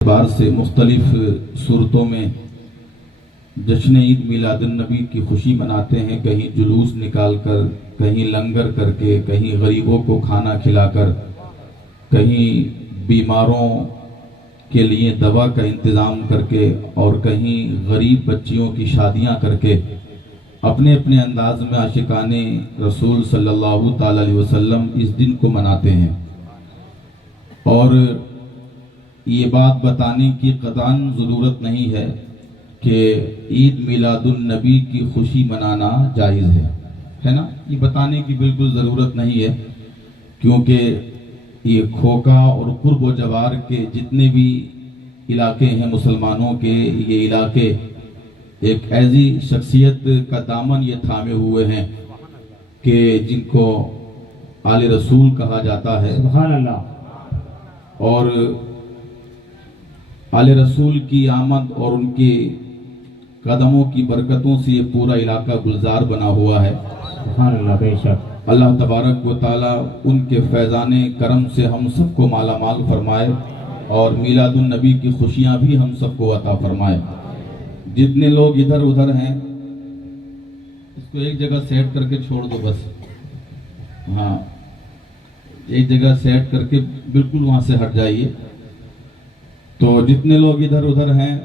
بار سے مختلف صورتوں میں جشن عید میلاد النبی کی خوشی مناتے ہیں، کہیں جلوس نکال کر، کہیں لنگر کر کے، کہیں غریبوں کو کھانا کھلا کر، کہیں بیماروں کے لیے دوا کا انتظام کر کے، اور کہیں غریب بچیوں کی شادیاں کر کے اپنے اپنے انداز میں عاشقان رسول صلی اللہ تعالی علیہ وسلم اس دن کو مناتے ہیں۔ اور یہ بات بتانے کی قطعاً ضرورت نہیں ہے کہ عید میلاد النبی کی خوشی منانا جائز ہے نا؟ یہ بتانے کی بالکل ضرورت نہیں ہے، کیونکہ یہ کھوکا اور قرب و جوار کے جتنے بھی علاقے ہیں مسلمانوں کے، یہ علاقے ایک ایسی شخصیت کا دامن یہ تھامے ہوئے ہیں کہ جن کو آل رسول کہا جاتا ہے۔ سبحان اللہ۔ اور آل رسول کی آمد اور ان کے قدموں کی برکتوں سے یہ پورا علاقہ گلزار بنا ہوا ہے۔ سبحان اللہ، بے شک۔ اللہ تبارک و تعالی ان کے فیضان کرم سے ہم سب کو مالا مال فرمائے، اور میلاد النبی کی خوشیاں بھی ہم سب کو عطا فرمائے۔ جتنے لوگ ادھر ادھر ہیں اس کو ایک جگہ سیٹ کر کے چھوڑ دو بس، ہاں ایک جگہ سیٹ کر کے بالکل وہاں سے ہٹ جائیے۔ تو جتنے لوگ ادھر ادھر ہیں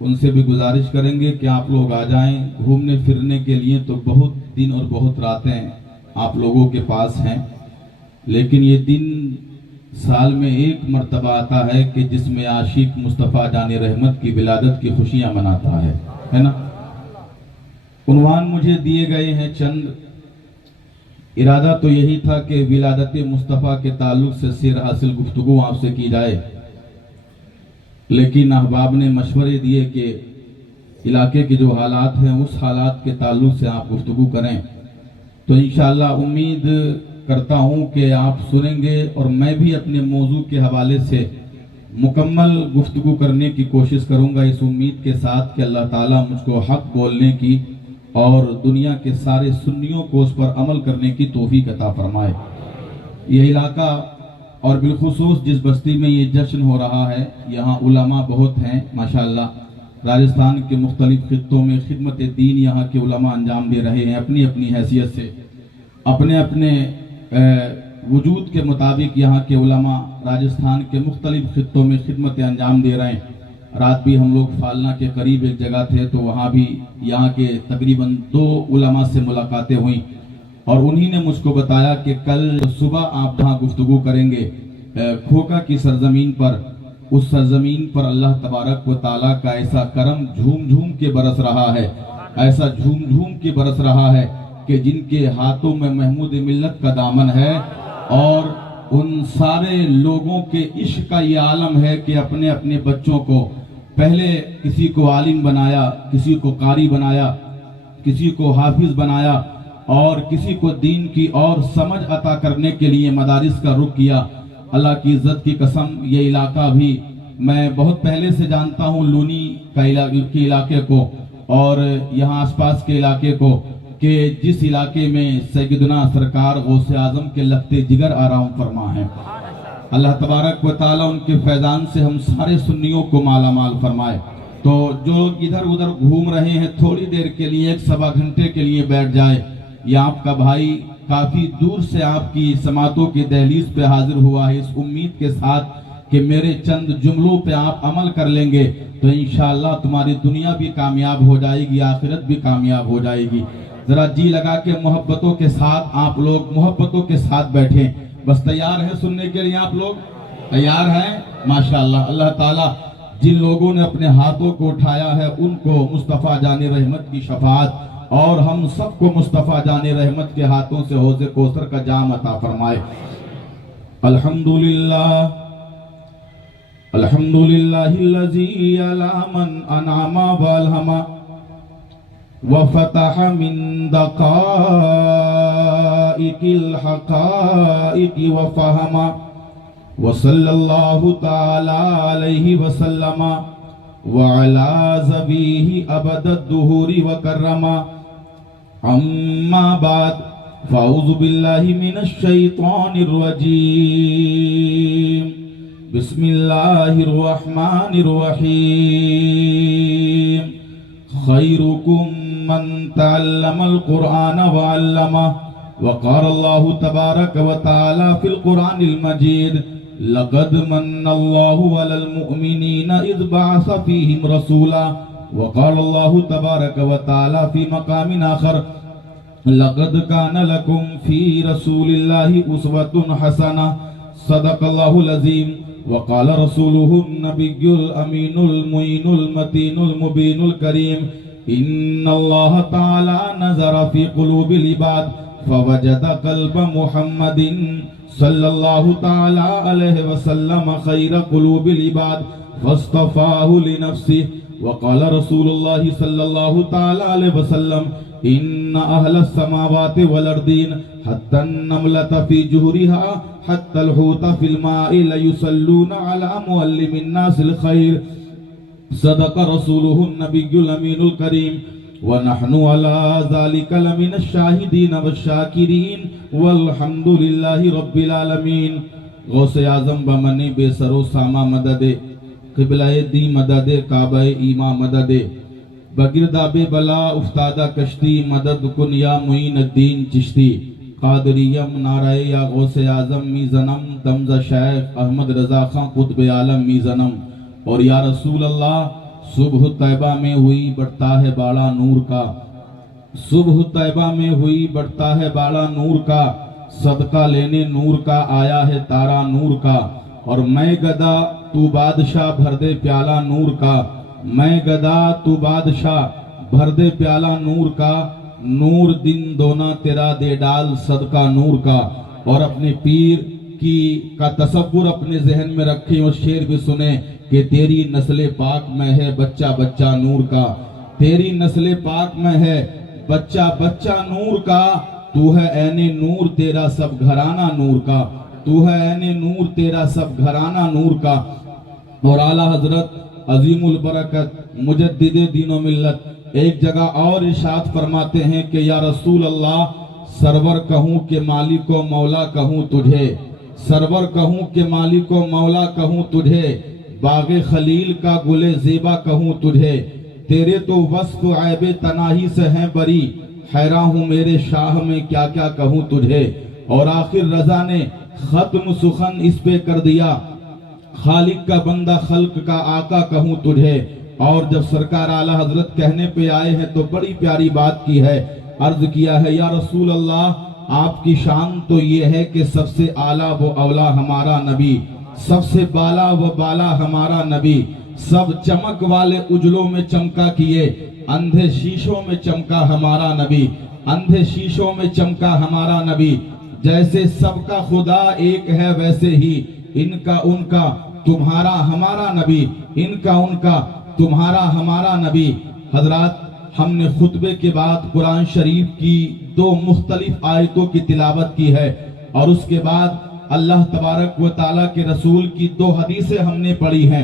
ان سے بھی گزارش کریں گے کہ آپ لوگ آ جائیں گھومنے پھرنے کے لیے۔ تو بہت دن اور بہت راتیں آپ لوگوں کے پاس ہیں، لیکن یہ دن سال میں ایک مرتبہ آتا ہے کہ جس میں عاشق مصطفیٰ جان رحمت کی ولادت کی خوشیاں مناتا ہے نا؟ عنوان مجھے دیے گئے ہیں چند، ارادہ تو یہی تھا کہ ولادت مصطفیٰ کے تعلق سے سیر حاصل گفتگو آپ سے کی جائے، لیکن احباب نے مشورے دیے کہ علاقے کے جو حالات ہیں اس حالات کے تعلق سے آپ گفتگو کریں۔ تو انشاءاللہ امید کرتا ہوں کہ آپ سنیں گے، اور میں بھی اپنے موضوع کے حوالے سے مکمل گفتگو کرنے کی کوشش کروں گا، اس امید کے ساتھ کہ اللہ تعالیٰ مجھ کو حق بولنے کی اور دنیا کے سارے سنیوں کو اس پر عمل کرنے کی توفیق عطا فرمائے۔ یہ علاقہ اور بالخصوص جس بستی میں یہ جشن ہو رہا ہے، یہاں علماء بہت ہیں ماشاءاللہ۔ راجستھان کے مختلف خطوں میں خدمت دین یہاں کے علماء انجام دے رہے ہیں، اپنی اپنی حیثیت سے، اپنے اپنے وجود کے مطابق یہاں کے علماء راجستھان کے مختلف خطوں میں خدمت انجام دے رہے ہیں۔ رات بھی ہم لوگ فالنا کے قریب ایک جگہ تھے، تو وہاں بھی یہاں کے تقریباً 2 علماء سے ملاقاتیں ہوئیں، اور انہی نے مجھ کو بتایا کہ کل صبح آپ جہاں گفتگو کریں گے کھوکا کی سرزمین پر، اس سرزمین پر اللہ تبارک و تعالیٰ کا ایسا کرم جھوم جھوم کے برس رہا ہے، ایسا جھوم جھوم کے برس رہا ہے کہ جن کے ہاتھوں میں محمود ملت کا دامن ہے، اور ان سارے لوگوں کے عشق کا یہ عالم ہے کہ اپنے اپنے بچوں کو پہلے کسی کو عالم بنایا، کسی کو قاری بنایا، کسی کو حافظ بنایا، اور کسی کو دین کی اور سمجھ عطا کرنے کے لیے مدارس کا رخ کیا۔ اللہ کی عزت کی قسم، یہ علاقہ بھی میں بہت پہلے سے جانتا ہوں، لونی کے علاقے کو اور یہاں آس پاس کے علاقے کو، کہ جس علاقے میں سیدنا سرکار غوث اعظم کے لخت جگر آرام فرما ہے۔ اللہ تبارک و تعالیٰ ان کے فیضان سے ہم سارے سنیوں کو مالا مال فرمائے۔ تو جو لوگ ادھر ادھر گھوم رہے ہیں تھوڑی دیر کے لیے، 1-1.25 گھنٹے کے لیے بیٹھ جائے۔ یہ آپ کا بھائی کافی دور سے آپ کی سماعتوں کی دہلیز پہ حاضر ہوا ہے، اس امید کے ساتھ کہ میرے چند جملوں پہ آپ عمل کر لیں گے تو انشاءاللہ تمہاری دنیا بھی کامیاب ہو جائے گی، آخرت بھی کامیاب ہو جائے گی۔ ذرا جی لگا کے محبتوں کے ساتھ آپ لوگ محبتوں کے ساتھ بیٹھیں۔ بس تیار ہیں سننے کے لیے؟ آپ لوگ تیار ہیں؟ ماشاءاللہ۔ اللہ تعالیٰ جن لوگوں نے اپنے ہاتھوں کو اٹھایا ہے ان کو مصطفیٰ جان رحمت کی شفاعت، اور ہم سب کو مصطفیٰ جان رحمت کے ہاتھوں سے حوض کوثر کا جام عطا فرمائے۔ الحمدللہ الحمدللہ الذی علی من انعم والہم وفتح من دقائق الحقائق وفہم، وصلی اللہ تعالی علیہ وسلم وعلا ذبیہ ابد الدہور وکرم۔ اما بعد فاعوذ باللہ من الشیطان الرجیم، بسم اللہ الرحمن الرحیم خیرکم من تعلم القرآن وعلمہ وقال اللہ تبارک وتعالی فی القرآن المجید لقد من اللہ علی المؤمنین اذ بعث فیہم رسولا وقال اللہ تبارک وتعالی فی مقام آخر لقد کان لکم فی رسول اللہ اسوۃ حسنہ صدق اللہ العظیم وقال رسوله النبی الامین المعین المتین المبین الکریم ان اللہ تعالی نظر فی قلوب العباد فوجد قلب محمد صلی اللہ تعالی علیہ وسلم خیر قلوب العباد فاصطفاہ لنفسه وقال رسول اللہ صلی اللہ تعالی علیہ وسلم ان اہل السماوات والارضین حتی النملة فی جہرها حتی الحوت فی الماء لیصلون علی معلم الناس الخیر صدق رسولہ النبی الامین الکریم ونحن على ذلك لمن الشاہدین والشاکرین والحمد للہ رب العالمین غوث اعظم بمن بے سر و ساما مدد قبلہ دی مدد کعبہ ایما مدد بگرداب بلا افتادہ کشتی مدد کن یا معین الدین چشتی قادریم نعرہ یا غوث اعظم میزنم دمز شیخ احمد رضا خان قطب عالم میزنم اور یا رسول اللہ صبح طیبہ میں ہوئی بڑھتا ہے بالا نور کا صبح طیبہ میں ہوئی بڑھتا ہے بالا نور کا صدقہ لینے نور کا آیا ہے تارا نور کا اور میں گدا تو بادشاہ بھر دے پیالہ نور کا میں گدا تو بادشاہ بھر دے پیالہ نور کا نور دن دونا تیرا دے ڈال صدقہ نور کا اور اپنے پیر کا تصور اپنے ذہن میں رکھیں اور شعر بھی سنیں کہ تیری نسل پاک میں ہے بچہ بچہ نور کا تیری نسل پاک میں ہے بچہ بچہ نور کا تو ہے عین نور تیرا سب گھرانہ نور کا تو ہے عین نور تیرا سب گھرانہ نور کا اور اعلیٰ حضرت عظیم البرکت مجدد دین و ملت ایک جگہ اور ارشاد فرماتے ہیں کہ یا رسول اللہ سرور کہوں کہ مالک و مولا کہوں تجھے سرور کہوں کہ مالک و مولا کہوں تجھے باغ خلیل کا گل زیبا کہوں تجھے تیرے تو وصف عیب تناہی سے ہیں بری حیران ہوں میرے شاہ میں کیا کیا کہوں تجھے اور آخر رضا نے ختم سخن اس پہ کر دیا خالق کا بندہ خلق کا آقا کہوں تجھے اور جب سرکار اعلیٰ حضرت کہنے پہ آئے ہیں تو بڑی پیاری بات کی ہے عرض کیا ہے یا رسول اللہ آپ کی شان تو یہ ہے کہ سب سے اعلیٰ و اولا ہمارا نبی سب سے بالا و بالا ہمارا نبی سب چمک والے اجلوں میں چمکا کیے اندھے شیشوں میں چمکا ہمارا نبی اندھے شیشوں میں چمکا ہمارا نبی جیسے سب کا خدا ایک ہے ویسے ہی ان کا ان کا تمہارا ہمارا نبی ان کا ان کا تمہارا ہمارا نبی حضرات ہم نے خطبے کے بعد قرآن شریف کی 2 مختلف آیتوں کی تلاوت کی ہے اور اس کے بعد اللہ تبارک و تعالیٰ کے رسول کی 2 حدیثیں ہم نے پڑھی ہیں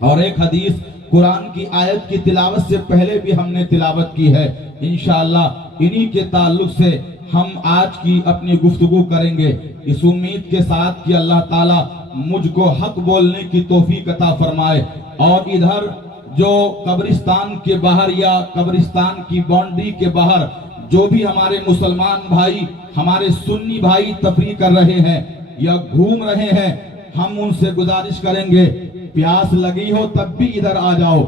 اور ایک حدیث قرآن کی آیت کی تلاوت سے پہلے بھی ہم نے تلاوت کی ہے انشاءاللہ انہی کے تعلق سے ہم آج کی اپنی گفتگو کریں گے اس امید کے ساتھ کہ اللہ تعالیٰ مجھ کو حق بولنے کی توفیق عطا فرمائے اور ادھر جو قبرستان کے باہر یا قبرستان کی باؤنڈری کے باہر جو بھی ہمارے مسلمان بھائی ہمارے سنی بھائی تفریح کر رہے ہیں یا گھوم رہے ہیں ہم ان سے گزارش کریں گے پیاس لگی ہو تب بھی ادھر آ جاؤ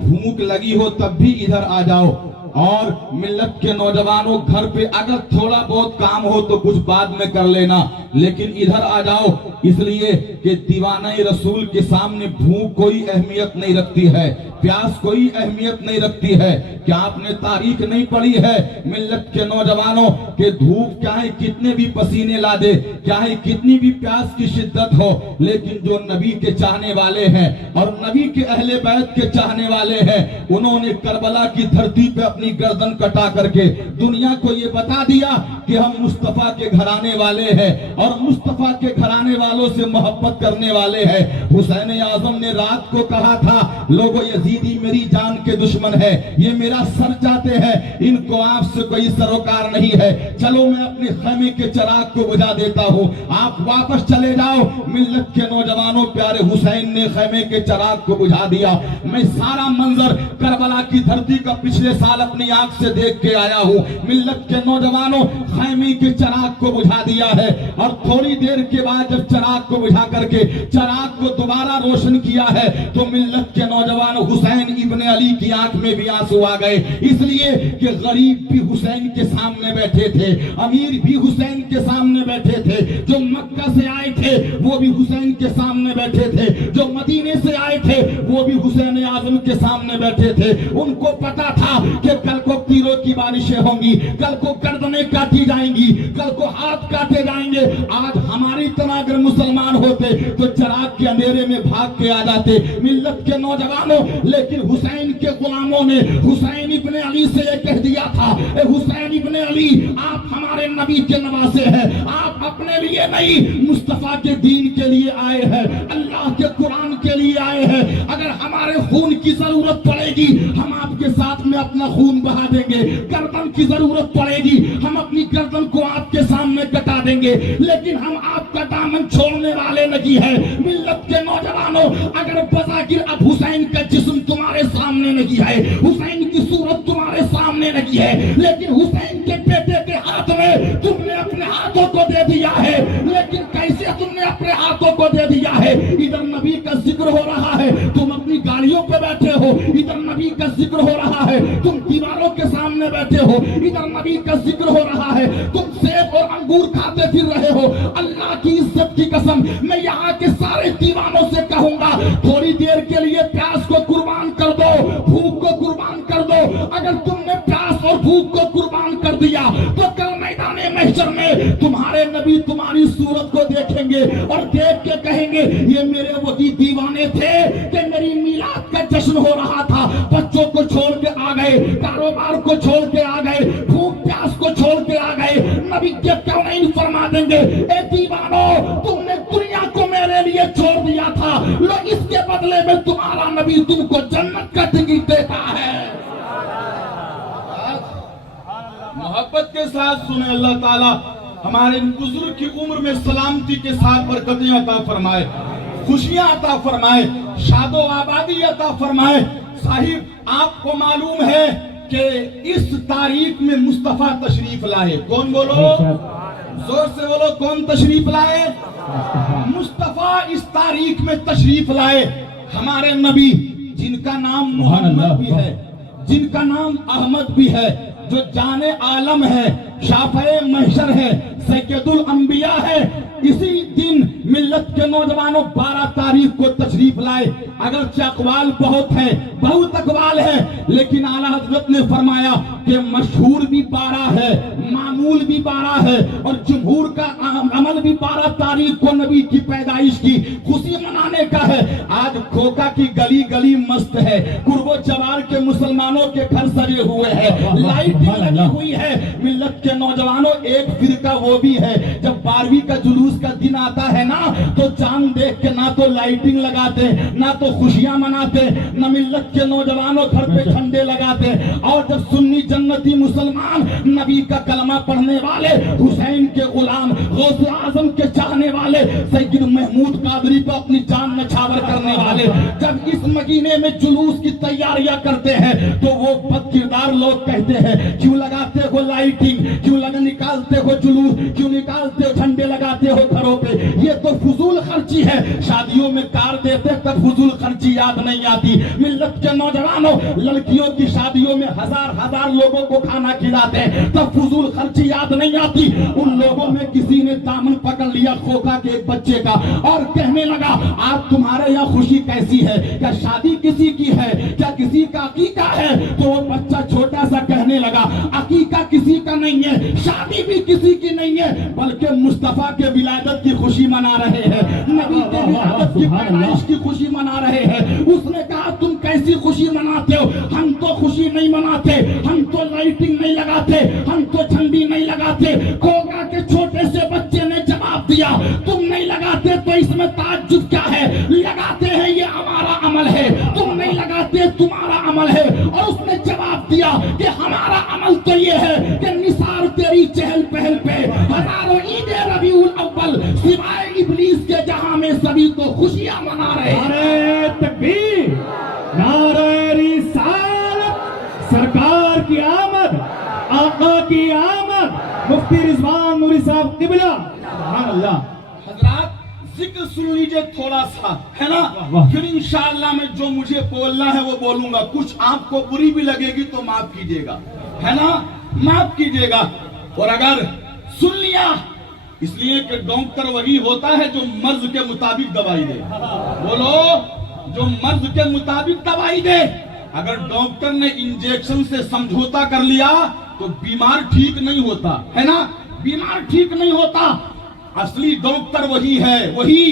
بھوک لگی ہو تب بھی ادھر آ جاؤ اور ملت کے نوجوانوں گھر پہ اگر تھوڑا بہت کام ہو تو کچھ بعد میں کر لینا لیکن ادھر آ جاؤ اس لیے کہ دیوانہ رسول کے سامنے بھوک کوئی اہمیت نہیں رکھتی ہے پیاس کوئی اہمیت نہیں رکھتی ہے کیا آپ نے تاریخ نہیں پڑھی ہے ملت کے نوجوانوں کہ دھوپ چاہے کتنے بھی پسینے لا دے چاہے کتنی بھی پیاس کی شدت ہو لیکن جو نبی کے چاہنے والے ہیں اور نبی کے اہل بیت کے چاہنے والے ہیں انہوں نے کربلا کی دھرتی پہ اپنی گردن کٹا کر کے دنیا کو یہ بتا دیا کہ ہم مصطفیٰ کے گھرانے والے ہیں اور مصطفیٰ کے گھرانے والوں سے محبت کرنے والے ہیں۔ حسین اعظم نے رات کو کہا تھا لوگو یزیدی میری جان کے دشمن ہے، یہ میرا سر چاہتے ہیں، ان کو آپ سے کوئی سروکار نہیں ہے، چلو میں اپنے خیمے کے چراغ کو بجھا دیتا ہوں، آپ واپس چلے جاؤ۔ ملت کے نوجوانوں پیارے حسین نے خیمے کے چراغ کو بجھا دیا۔ میں سارا منظر کربلا کی دھرتی کا پچھلے سال اپنی آنکھ سے دیکھ کے آیا ہوں۔ ملت کے نوجوانوں خیمے کے چراغ کو بجھا دیا ہے، اور تھوڑی دیر کے بعد جب چراغ کو بجھا کر کے چراغ کو دوبارہ روشن کیا ہے تو ملت کے نوجوان حسین ابن علی کی آنکھ میں بھی آنسو آ گئے، اس لیے کہ غریب بھی حسین کے سامنے بیٹھے تھے، امیر بھی حسین کے سامنے بیٹھے تھے، جو مکہ سے آئے تھے وہ بھی حسین کے سامنے بیٹھے تھے، جو مدینے سے آئے تھے وہ بھی حسین اعظم کے سامنے بیٹھے تھے۔ ان کو پتا تھا کہ کل کو تیروں کی بارشیں ہوں گی، کل کو گردنیں کاٹی جائیں گی، کل کو ہاتھ کاٹے جائیں گے۔ آج ہماری طرح اگر مسلمان ہوتے تو چراغ کے اندھیرے میں بھاگ کے آ جاتے ملت کے نوجوانوں، لیکن حسین کے غلاموں نے حسین ابن علی سے یہ کہہ دیا تھا، اے حسین ابن علی آپ ہمارے نبی کے نواسے ہیں، آپ اپنے لیے نہیں مصطفیٰ کے دین کے لیے آئے ہیں، اللہ کے قرآن کے لیے آئے ہیں، اگر ہمارے خون کی ضرورت پڑے گی ہم آپ کے ساتھ میں اپنا خون بہا دیں گے، گردن کی ضرورت پڑے گی ہم اپنی گردن کو آپ کے سامنے کٹا دیں گے، لیکن ہم آپ کا دامن چھوڑنے والے نہیں ہیں۔ ملت کے نوجوانوں اگر بظاہر اب حسین کا جسم تمہارے سامنے نہیں ہے، حسین کی صورت تمہارے سامنے نہیں ہے، لیکن حسین کے بیٹے کے ہاتھ میں تم نے اپنے ہاتھوں کو دے دیا ہے، لیکن کیسے تم نے اپنے ہاتھوں کو دے دیا ہے؟ ادھر نبی کا ذکر ہو رہا ہے تم اپنی گاڑیوں پہ بیٹھے ہو، ادھر نبی کا ذکر ہو رہا ہے تم دیواروں کے سامنے بیٹھے ہو، ادھر نبی کا ذکر ہو رہا ہے تم سیب اور انگور کھاتے پھر رہے ہو۔ اللہ کی عزت کی قسم میں یہاں کے سارے دیوانوں سے کہوں گا تھوڑی دیر کے لیے پیاس کو قربان کر دو، بھوک کو قربان کر دو۔ اگر تم نے پیاس اور بھوک کو قربان کر دیا تو کل میدان محشر میں تمہارے نبی تمہاری صورت کو دیکھیں گے اور دیکھ کے کہیں گے یہ میرے وہی دیوانے تھے کہ میری میلاد کا جشن ہو رہا تھا، بچوں کو چھوڑ کے آ گئے، کاروبار کو چھوڑ کے آ گئے، بھوک پیاس کو چھوڑ کے آ گئے، نبی کے کیوں نہیں فرما دیں گے اے دیوانو تم نے دنیا کو میرے لیے چھوڑ دیا تھا، لو اس کے بدلے میں تمہارا نبی تم کو جنت کا ٹکٹ دیتا ہے۔ محبت کے ساتھ سنیں، اللہ تعالیٰ ہمارے بزرگ کی عمر میں سلامتی کے ساتھ برکتیں عطا فرمائے، خوشیاں عطا فرمائے، شاد و آبادی عطا فرمائے۔ صاحب آپ کو معلوم ہے کہ اس تاریخ میں مصطفیٰ تشریف لائے، کون بولو زور سے بولو، کون تشریف لائے؟ مصطفیٰ اس تاریخ میں تشریف لائے، ہمارے نبی جن کا نام محمد بھی ہے، جن کا نام احمد بھی ہے، جو جان عالم ہے، شافع محشر ہے، سید الانبیاء ہے، اسی دن ملت کے نوجوانوں 12 تاریخ کو تشریف لائے۔ اگرچہ اقوال بہت ہے، بہت اقوال ہے، لیکن اعلیٰ حضرت نے فرمایا کہ مشہور بھی 12 ہے، معمول بھی 12 ہے، اور جمہور کا عمل بھی 12 تاریخ کو نبی کی پیدائش کی خوشی منانے کا ہے۔ آج کھوکا کی گلی گلی مست ہے، قرب و جوار کے مسلمانوں کے گھر سجے ہوئے ہیں، لائٹنگ لگی ہوئی ہے۔ ملت کے نوجوانوں ایک فرقہ وہ بھی ہے جب 12ویں کا جلوس کا دن آتا ہے نا تو چاند دیکھ کے نہ تو لائٹنگ لگاتے، نہ تو خوشیاں مناتے، نہ ملت کے نوجوانوں گھر پہ جھنڈے لگاتے، اور جب سنی جنتی مسلمان نبی کا کلمہ پڑھنے والے، حسین کے غلام، غوث اعظم کے چاہنے والے، سید محمود قادری پہ اپنی جان نچھاور کرنے والے جب اس مدینے میں جلوس کی تیاریاں کرتے ہیں تو وہ بد کردار لوگ کہتے ہیں کیوں لگاتے ہو لائٹنگ، کیوں نکالتے ہو جلوس، کیوں نکالتے ہو جھنڈے لگاتے ہو گھروں پہ، یہ تو فضول خرچی ہے۔ شادیوں میں کار دیتے تب فضول خرچی یاد نہیں آتی۔ ملت کے نوجوانوں لڑکیوں کی شادیوں میں ہزار لوگوں کو کھانا کھلاتے تب فضول خرچی یاد نہیں آتی۔ ان لوگوں میں کسی نے دامن پکڑ لیا کھوکا کے ایک بچے کا اور کہنے لگا آپ تمہارے یہاں خوشی کیسی ہے، کیا شادی کسی کی ہے، کیا کسی کا عقیقہ ہے؟ تو وہ بچہ چھوٹا سا کہنے لگا عقیقہ کسی کا نہیں ہے، شادی بھی کسی کی نہیں ہے، بلکہ مصطفیٰ کے ولادت کی خوشی منا رہے ہیں، نبی کے ولادت کی پیدائش کی خوشی منا رہے ہیں۔ اس نے کہا تم کیسی خوشی مناتے ہو؟ ہم تو خوشی نہیں مناتے، ہم تو لائٹنگ نہیں لگاتے، ہم تو جھنڈی نہیں لگاتے، تو اس میں تعجب کیا ہے؟ لگاتے ہیں یہ ہمارا عمل ہے، تم نہیں لگاتے تمہارا عمل ہے۔ اور اس نے جواب دیا کہ ہمارا عمل تو یہ ہے کہ نثار تیری چہل پہل پہ ہزاروں عید ربیع الاول سوائے ابلیس کے جہاں میں سبھی تو خوشیاں منا رہے ہیں۔ نعرہ تکبیر، نعرہ رسالت، سرکار کی آمد، آقا کی آمد، مفتی رضوان نوری صاحب قبلہ، سبحان اللہ۔ حضرات ذکر سن لیجئے تھوڑا سا، ہے نا؟ پھر انشاءاللہ میں جو مجھے بولنا ہے وہ بولوں گا، کچھ آپ کو بری بھی لگے گی تو معاف کیجئے گا، ہے نا؟ معاف کیجئے گا۔ اور اگر سن لیا، اس لیے کہ ڈاکٹر وہی ہوتا ہے جو مرض کے مطابق دوائی دے، بولو، جو مرض کے مطابق دوائی دے۔ اگر ڈاکٹر نے انجیکشن سے سمجھوتا کر لیا تو بیمار ٹھیک نہیں ہوتا، ہے نا؟ بیمار ٹھیک نہیں ہوتا۔ اصلی ڈاکٹر وہی ہے، وہی۔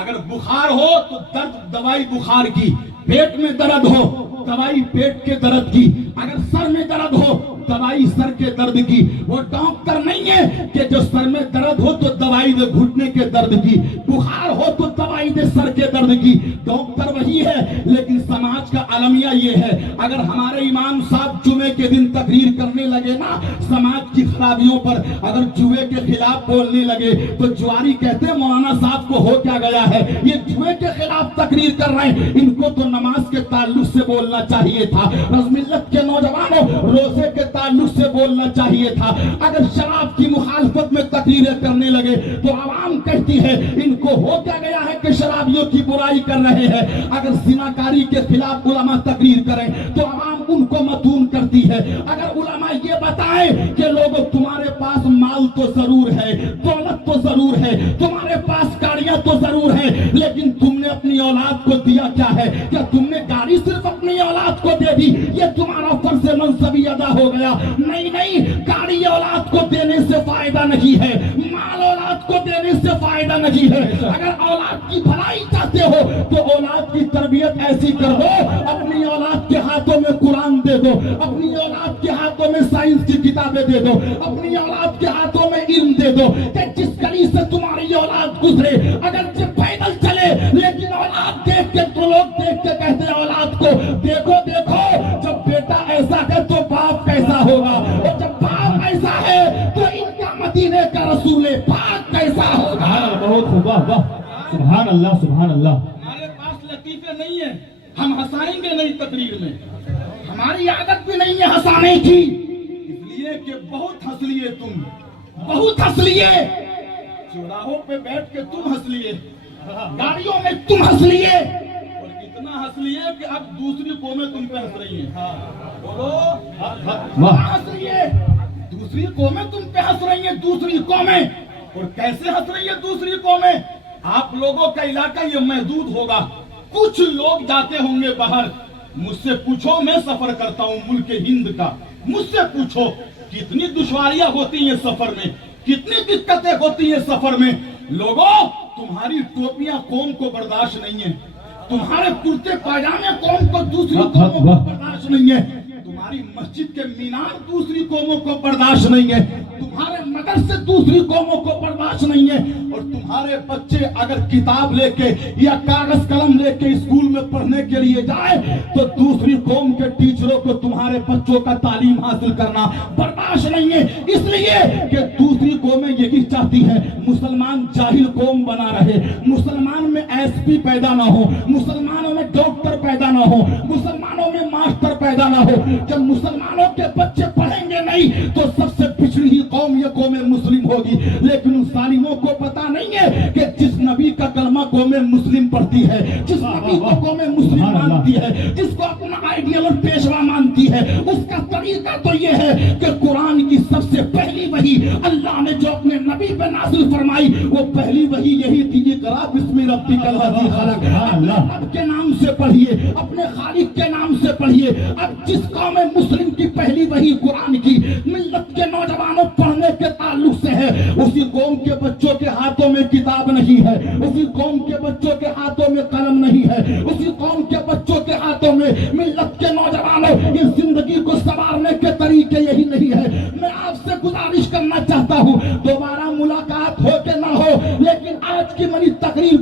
اگر بخار ہو تو درد دوائی بخار کی، پیٹ میں درد ہو دوائی پیٹ کے درد کی، اگر سر میں درد ہو دوائی سر کے درد کی۔ وہ ڈاکٹر نہیں ہے کہ جو سر میں درد ہو تو دوائی دے گھٹنے کے درد کی، بخار ہو تو دوائی دے سر کے درد کی۔ ڈاکٹر وہی ہے، لیکن سماج کا المیہ یہ ہے، اگر ہمارے امام صاحب جمعے کے دن تقریر کرنے لگے نا سماج کی خرابیوں پر، اگر جوئے کے خلاف بولنے لگے تو جواری کہتے ہیں مولانا صاحب کو ہو کیا گیا ہے، یہ جوئے کے خلاف تقریر کر رہے ہیں، ان کو تو نماز کے تعلق سے بولنا چاہیے تھا، ملت کے نوجوانوں روزے کے تعلق سے بولنا چاہیے تھا۔ اگر شراب کی مخالفت میں تقریریں کرنے لگے تو عوام کہتی ہے ان کو ہو کیا گیا ہے کہ شرابیوں کی برائی کر رہے ہیں۔ اگر زناکاری کے خلاف علماء تقریر کریں تو عوام ان کو مدون کرتی ہے۔ اگر علماء یہ بتائیں کہ لوگوں تمہارے پاس مال تو ضرور ہے، دولت تو ضرور ہے، تمہارے پاس گاڑیاں تو ضرور ہے، لیکن تم نے اپنی اولاد کو دیا کیا ہے؟ کیا تم نے گاڑی صرف اپنی اولاد کو دے دی یہ تمہارا فرض منصبی ادا ہو گیا؟ نہیں نہیں، گاڑی اولاد کو دینے سے فائدہ نہیں ہے، مال اولاد کو دینے سے فائدہ نہیں ہے۔ اگر اولاد کی بھلائی چاہتے ہو تو اولاد کی تربیت ایسی کر دو، اپنی اولاد کے ہاتھوں میں قرآن دے دو، اپنی اولاد کے ہاتھوں میں سائنس کی کتابیں دے دو، اپنی اولاد کے ہاتھوں میں علم دے دو، کہ جس گلی سے تمہاری اولاد گزرے اگرچہ پیدل چلے لیکن اولاد دیکھ کے تو لوگ دیکھ کے کہتے ہیں اولاد کو دیکھو دیکھو، جب بیٹا ایسا ہے تو باپ کیسا ہوگا، اور جب باپ ایسا ہے تو ان کا مدینے کا رسول پاک کیسا ہوگا۔ بہت خوب، سبحان اللہ، سبحان اللہ۔ ہمارے پاس لطیفے نہیں ہیں، ہم ہنسائیں گے نہیں تقریر میں، ہماری عادت بھی نہیں ہے ہنسانے کی، اس لیے کہ بہت ہنس لیے تم، بہت ہنس لیے، چوراہوں پہ بیٹھ کے تم ہنس لیے، گاڑیوں میں تم ہنس لیے، اور اتنا ہنس لیے کہ اب دوسری قومیں تم پہ ہنس رہی ہیں۔ بولو، ہنس لیے، دوسری قومیں تم پہ ہنس رہی ہیں، دوسری قومیں، اور کیسے ہنس رہی ہیں دوسری قومیں؟ آپ لوگوں کا علاقہ یہ محدود ہوگا، کچھ لوگ جاتے ہوں گے باہر، مجھ سے پوچھو، میں سفر کرتا ہوں ملک ہند کا، مجھ سے پوچھو کتنی دشواریاں ہوتی ہیں سفر میں، کتنی دقتیں ہوتی ہیں سفر میں۔ لوگوں، تمہاری ٹوپیاں قوم کو برداشت نہیں ہے، تمہارے کرتے پاجامے قوم کو دوسری قوموں کو برداشت نہیں ہے، تمہاری مسجد کے مینار دوسری قوموں کو برداشت نہیں ہے، تمہارے مدرسے دوسری قوموں کو برداشت نہیں ہے، اور تمہارے بچے اگر کتاب لے کے یا کاغذ قلم لے کے اسکول میں پڑھنے کے لیے جائے تو دوسری قوم کے ٹیچروں کو تمہارے بچوں کا تعلیم حاصل کرنا برداشت نہیں ہے، اس لیے کہ دوسری قومیں یہی چاہتی ہیں مسلمان جاہل قوم بنا رہے، مسلمان میں ایس پی پیدا نہ ہو، مسلمانوں میں ڈاکٹر پیدا نہ ہو، مسلمانوں میں ماسٹر پیدا نہ ہو۔ جب مسلمانوں کے بچے پڑھیں گے نہیں تو سب سے پچھڑی ہی قوم یہ قوم مسلم ہوگی، لیکن ان ظالموں کو پتا نہیں ہے کہ جس نبی کا کلمہ قوم مسلم پڑھتی ہے، جس نبی کو قوم مسلم مانتی ہے، جس کو اپنا آئیڈیل اور پیشوا مانتی ہے، اس کا طریقہ تو یہ ہے کہ قرآن کی سب سے پہلی وحی اللہ نے جو اپنے نبی پہ نازل فرمائی وہ پہلی وحی یہی تھی، اقرا بسم ربک الذی خلق، اپنے رب کے نام سے پڑھیے، اپنے خالق کے نام سے پڑھیے۔ اب جس قوم مسلم کی پہلی وحی قرآن کی ملت کے نوجوانوں پڑھنے کے تعلق سے ہے، اسی قوم کے بچوں کے ہاتھوں میں کتاب نہیں ہے، اسی قوم کے بچوں کے ہاتھوں میں قلم نہیں ہے، اسی قوم کے بچوں کے ہاتھوں میں ملت کے نوجوانوں یہ زندگی کو سنوارنے کے طریقے یہی نہیں ہے۔ میں آپ سے گزارش کرنا چاہتا ہوں، دوبارہ ملاقات ہو کہ نہ ہو، لیکن آج کی میری تقریر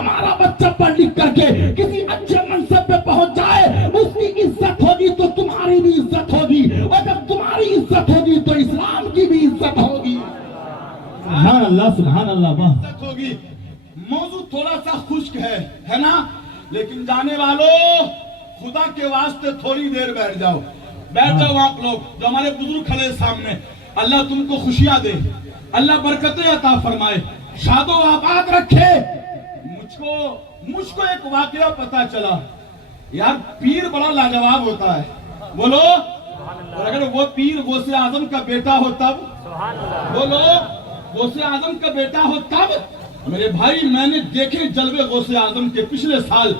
ہمارا بچہ پڑھ لکھ کر کے کسی اچھے منصب پہ پہنچ جائے، اس کی عزت ہوگی تو تمہاری بھی عزت ہوگی، اور جب تمہاری عزت ہوگی تو اسلام کی بھی عزت ہوگی۔ سبحان اللہ، سبحان اللہ، واہ۔ عزت ہوگی۔ موضوع تھوڑا سا خشک ہے نا، لیکن جانے والوں خدا کے واسطے تھوڑی دیر بیٹھ جاؤ آپ لوگ جو ہمارے بزرگ کھڑے سامنے۔ اللہ تم کو خوشیاں دے، اللہ برکتیں عطا فرمائے، شاد و آباد رکھے۔ مجھ کو ایک واقعہ پتا چلا، یار پیر بڑا لاجواب ہوتا ہے، بولو، اور اگر وہ پیر غوث اعظم کا بیٹا ہو تب، بولو، غوث اعظم کا بیٹا ہو تب۔ میرے بھائی میں نے دیکھے جلوے غوث اعظم کے۔ پچھلے سال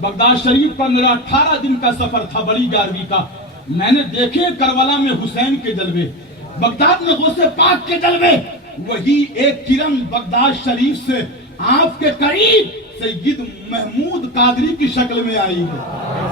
بغداد شریف کا میرا 18 دن کا سفر تھا، بڑی 11ویں کا۔ میں نے دیکھے کربلا میں حسین کے جلوے، بغداد میں غوث پاک کے جلوے۔ وہی ایک کرن بغداد شریف سے آپ کے قریب سید محمود قادری کی شکل میں آئی ہے۔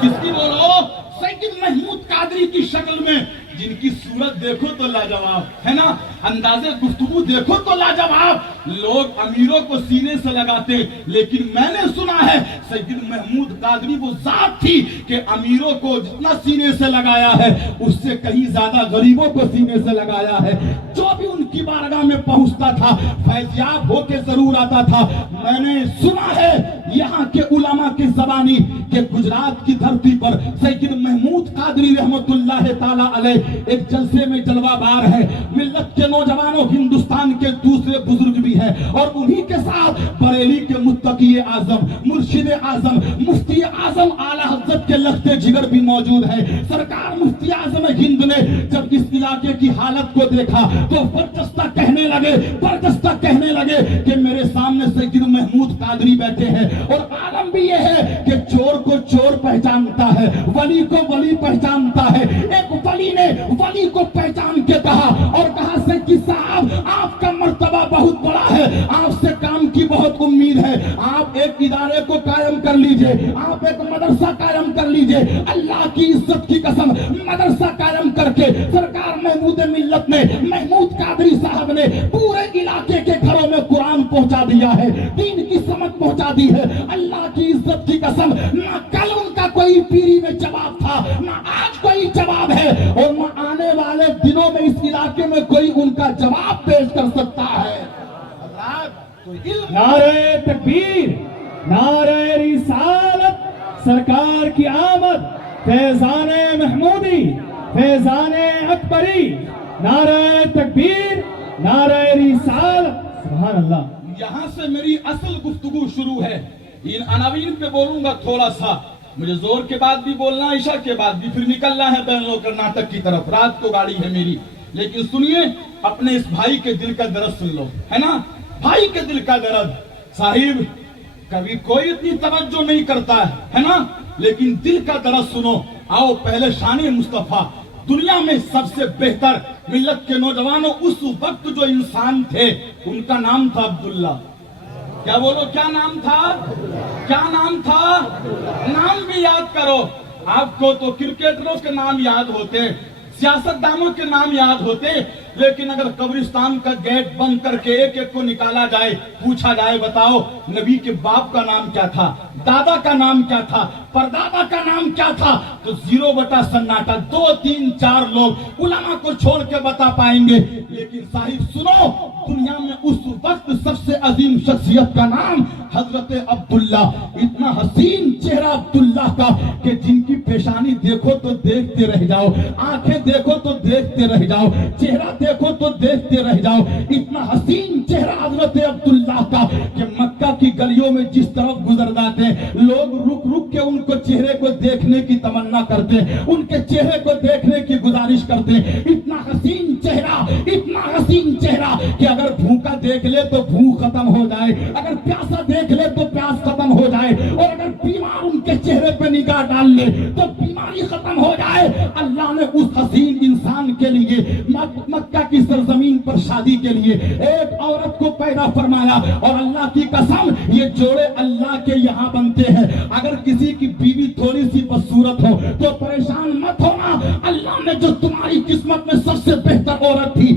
کس کی بولو؟ سید محمود قادری کی شکل میں، جن کی صورت دیکھو تو لاجواب ہے نا، انداز گفتگو دیکھو تو لاجواب۔ لوگ امیروں کو سینے سے لگاتے، لیکن میں نے سنا ہے سید محمود قادری وہ ذات تھی کہ امیروں کو جتنا سینے سے لگایا ہے اس سے کہیں زیادہ غریبوں کو سینے سے لگایا ہے۔ جو بھی ان کی بارگاہ میں پہنچتا تھا فیضیاب ہو کے ضرور آتا تھا۔ میں نے سنا ہے یہاں کے علماء کی زبانی کہ گجرات کی دھرتی پر سید محمود قادری رحمت اللہ تعالی علیہ ایک جلسے میں جلوہ بار ہے۔ ملت کے نوجوانوں، ہندوستان کے دوسرے بزرگ بھی ہیں، اور انہی کے ساتھ بریلی کے متقی اعظم، مرشد اعظم، مفتی اعظم اعلیٰ حضرت کے لخت جگر بھی موجود ہیں۔ سرکار مفتی اعظم ہند نے جب اس علاقے کی حالت کو دیکھا تو برجستہ کہنے لگے کہ میرے سامنے سید محمود قادری بیٹھے ہیں، اور عالم بھی یہ ہے کہ چور کو چور پہچانتا ہے، ولی کو ولی پہچانتا ہے۔ ایک ولی نے ولی کو پہچان کے کہا اور کہا سید صاحب آپ کا مرتبہ بہت بڑا ہے، آپ سے کام کی بہت امید ہے، آپ ایک ادارے کو قائم کر لیجئے، آپ ایک مدرسہ قائم کر لیجئے۔ اللہ کی عزت کی قسم مدرسہ قائم کر کے سرکار محمود ملت نے، محمود قادری صاحب نے پورے علاقے کے گھروں میں قرآن پہنچا دیا ہے، دین کی سمجھ پہنچا دی ہے۔ اللہ کی عزت کی قسم نہ کل ان کا کوئی پیری میں جواب تھا، نہ آج کوئی جواب ہے، اور نہ آنے والے دنوں میں اس علاقے میں کوئی ان کا جواب پیش کر سکتا ہے۔ نعرہ تکبیر، نعرہ رسالت، سرکار کی آمد، فیضان محمودی، فیضان اکبری، نعرہ تکبیر، نعرہ رسالت، سبحان اللہ۔ یہاں سے میری اصل گفتگو شروع ہے۔ ان عناوین پہ بولوں گا تھوڑا سا، مجھے زور کے بعد بھی بولنا، عشاء کے بعد بھی، پھر نکلنا ہے بنگلور کرناٹک کی طرف، رات کو گاڑی ہے میری۔ لیکن سنیے، اپنے اس بھائی کے دل کا درد سن لو، ہے نا، بھائی کے دل کا درد۔ صاحب کبھی کوئی اتنی توجہ نہیں کرتا ہے نا، لیکن دل کا درد سنو۔ آؤ پہلے شان مصطفیٰ، دنیا میں سب سے بہتر ملت کے نوجوانوں اس وقت جو انسان تھے ان کا نام تھا عبداللہ۔ کیا بولو، کیا نام تھا؟ کیا نام تھا؟ نام بھی یاد کرو۔ آپ کو تو کرکٹروں کے نام یاد ہوتے، سیاستدانوں کے نام یاد ہوتے، لیکن اگر قبرستان کا گیٹ بند کر کے ایک ایک کو نکالا جائے، پوچھا جائے بتاؤ نبی کے باپ کا نام کیا تھا، دادا کا نام کیا تھا، پردادا کا نام کیا تھا، تو 0 سناٹا، 2 3 4 لوگ علماء کو چھوڑ کے بتا پائیں گے۔ لیکن صاحب سنو، دنیا میں اس وقت سب سے عظیم شخصیت کا نام حضرت عبداللہ۔ اتنا حسین چہرہ عبداللہ کا کہ جن کی پیشانی دیکھو تو دیکھتے رہ جاؤ، آنکھیں دیکھو تو دیکھتے رہ جاؤ، چہرہ دیکھو تو دیکھتے رہ جاؤ۔ اتنا حسین چہرہ حضرت عبداللہ کا کہ مکہ کی گلیوں میں جس طرف گزر جاتے لوگ رک رک کے ان کو چہرے کو دیکھنے کی تمنا کرتے، ان کے چہرے کو دیکھنے کی گزارش کرتے۔ اتنا حسین چہرہ، اتنا حسین چہرہ کہ اگر بھوکا دیکھ لے تو بھوک ختم ہو جائے، اگر پیاسا دیکھ لے تو پیاس ختم ہو جائے، اور اگر بیمار ان کے چہرے پہ نگاہ ڈال لے تو بیماری ختم ہو جائے۔ اللہ نے اس حسین انسان کے لیے مکہ کی سرزمین پر شادی کے لیے ایک عورت کو پیدا فرمایا، اور اللہ کی قسم یہ جوڑے اللہ کے یہاں بنتے ہیں۔ اگر کسی کی بیوی تھوڑی سی بدصورت ہو تو پریشان مت ہونا، اللہ نے جو تمہاری قسمت میں سب سے بہتر عورت تھی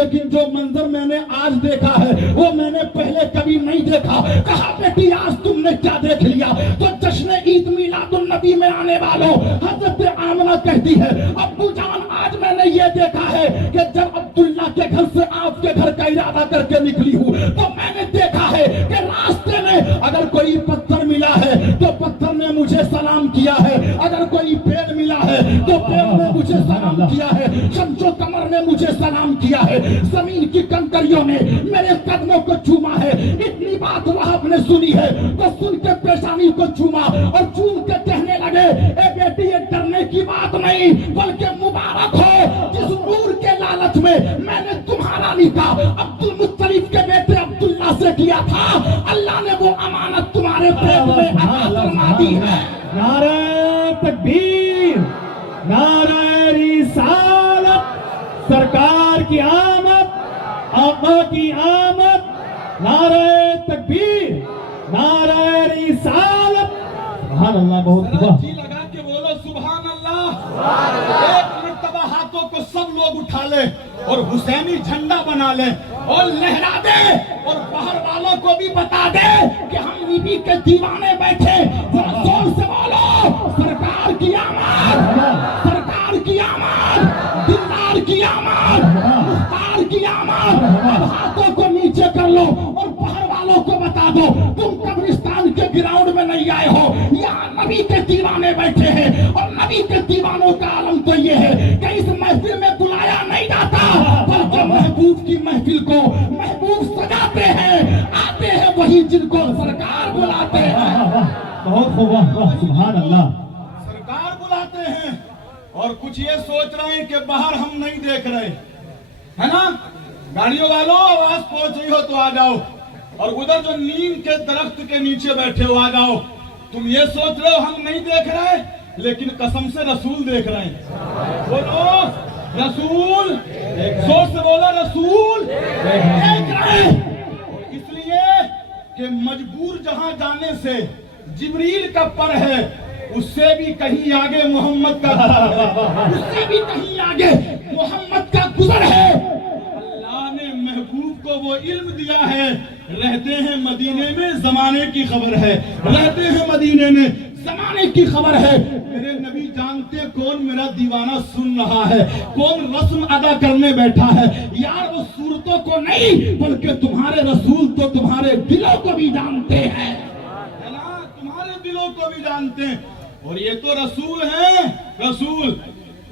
لیکن جو منظر میں نے آج دیکھا ہے وہ میں نے پہلے کبھی نہیں دیکھا. کہا بیٹی آج تم نے کیا دیکھ لیا؟ تو جشن عید میلاد النبی میں آنے والوں حضرت آمنہ کہتی ہے ابو جان آج میں نے یہ دیکھا ہے کہ جب عبداللہ کے گھر سے آپ کے گھر کا ارادہ کر کے نکلی ہوں تو میں نے دیکھا ہے کہ راستے میں اگر کوئی پتھر ملا ہے تو پتھر نے مجھے سلام کیا ہے, اگر کوئی پیڑ ملا ہے تو پیڑ نے مجھے سلام کیا ہے, شمس و قمر نے مجھے سلام کیا ہے, زمین کی کنکریوں نے میرے قدموں کو چوما ہے. اتنی بات وہاں نے سنی ہے تو سن کے پیشانی کو چوما اور چوم کے کہنے لگے اے بیٹی یہ ڈرنے کی بات نہیں بلکہ مبارک ہو جس نور کے لالچ میں نے تمہارا نکاح عبد المطلب کے بیٹے عبداللہ سے کیا تھا, اللہ نے وہ امانت تمہارے پیٹ میں عطا فرما دی ہے. نعرہ تکبیر, نعرہ رسالت, سرکار کی آمد, آقا کی آمد, نعرہ تکبیر, نعرہ رسالت. سبحان اللہ, بہت ذرا بہت جی لگا کے بولو سبحان اللہ. ایک مرتبہ ہاتھوں کو سب لوگ اٹھا لے اور حسینی جھنڈا بنا لے اور لہرا دے اور باہر والوں کو بھی بتا دے کہ ہم نبی کے دیوانے بیٹھے. ذرا زور سے بولو سرکار کی آمد, سرکار کی آمد, دلدار کی آمد, مختار کی آمد. اب ہاتھوں کو نیچے کر لو اور باہر والوں کو بتا دو تم قبرستان کے گراؤنڈ میں نہیں آئے ہو, یہاں نبی کے دیوانے بیٹھے ہیں. اور نبی کے دیوانوں کا عالم تو یہ ہے کہ اس محفل میں بلایا نہیں جاتا بلکہ محبوب کی محفل کو محبوب سجاتے ہیں, آتے ہیں وہی جن کو سرکار بلاتے ہیں. بہت خوب, سبحان اللہ. سرکار بلاتے ہیں اور کچھ یہ سوچ رہے ہیں کہ باہر ہم نہیں دیکھ رہے ہے نا. گاڑیوں والوں آواز پہنچ رہی ہو تو آ جاؤ, اور ادھر جو نیم کے درخت کے نیچے بیٹھے ہو آ جاؤ. تم یہ سوچ رہے ہو ہم نہیں دیکھ رہے لیکن قسم سے رسول دیکھ رہے ہیں. بولو رسول, زور سے بولو رسول دیکھ رہے ہیں. اس لیے کہ مجبور جہاں جانے سے جبریل کا پر ہے اس سے بھی کہیں آگے محمد کا گزر ہے, اس سے بھی کہیں آگے محمد کا گزر ہے. اللہ نے محبوب کو وہ علم دیا ہے, رہتے ہیں مدینے میں زمانے کی خبر ہے, رہتے ہیں مدینے میں زمانے کی خبر ہے. میرے نبی جانتے کون میرا دیوانہ سن رہا ہے, کون رسم ادا کرنے بیٹھا ہے. یار وہ صورتوں کو نہیں بلکہ تمہارے رسول تو تمہارے دلوں کو بھی جانتے ہیں, تمہارے دلوں کو بھی جانتے ہیں. اور یہ تو رسول ہیں, رسول.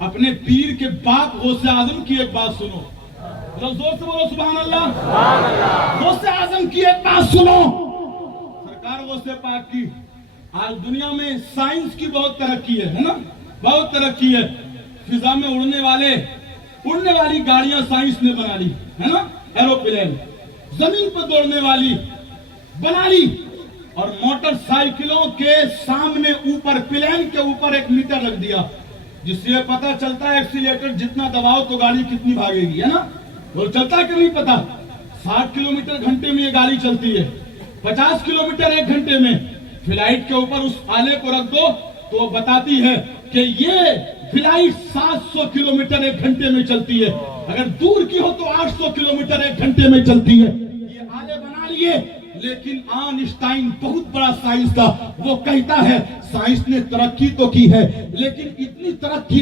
اپنے پیر کے باپ غوث اعظم کی ایک بات سنو, زور سے بولو سبحان اللہ. غوث اعظم کی ایک بات سنو, سرکار غوث پاک کی. آج دنیا میں سائنس کی بہت ترقی ہے نا, بہت ترقی ہے. فضا میں اڑنے والی گاڑیاں سائنس نے بنا لی ہے نا, ایروپلین. زمین پر دوڑنے والی بنا لی. اور موٹر سائیکلوں کے سامنے اوپر پلین کے اوپر ایک میٹر رکھ دیا جس سے پتا چلتا ہے ایکسیلیٹر جتنا دباؤ تو گاڑی کتنی بھاگے گی ہے نا. اور چلتا کہ نہیں پتا. 60 کلومیٹر گھنٹے میں یہ گاڑی چلتی ہے, 50 کلومیٹر ایک گھنٹے میں. فلائٹ کے اوپر اس آلے کو رکھ دو تو وہ بتاتی ہے کہ یہ فلائٹ 700 کلومیٹر ایک گھنٹے میں چلتی ہے. اگر دور کی ہو تو 800 کلومیٹر ایک گھنٹے میں چلتی ہے. یہ آلے بنا لیے. لیکن آئنسٹائن بہت بڑا سائنس تھا, وہ کہتا ہے سائنس نے ترقی تو کی ہے لیکن اتنی ترقی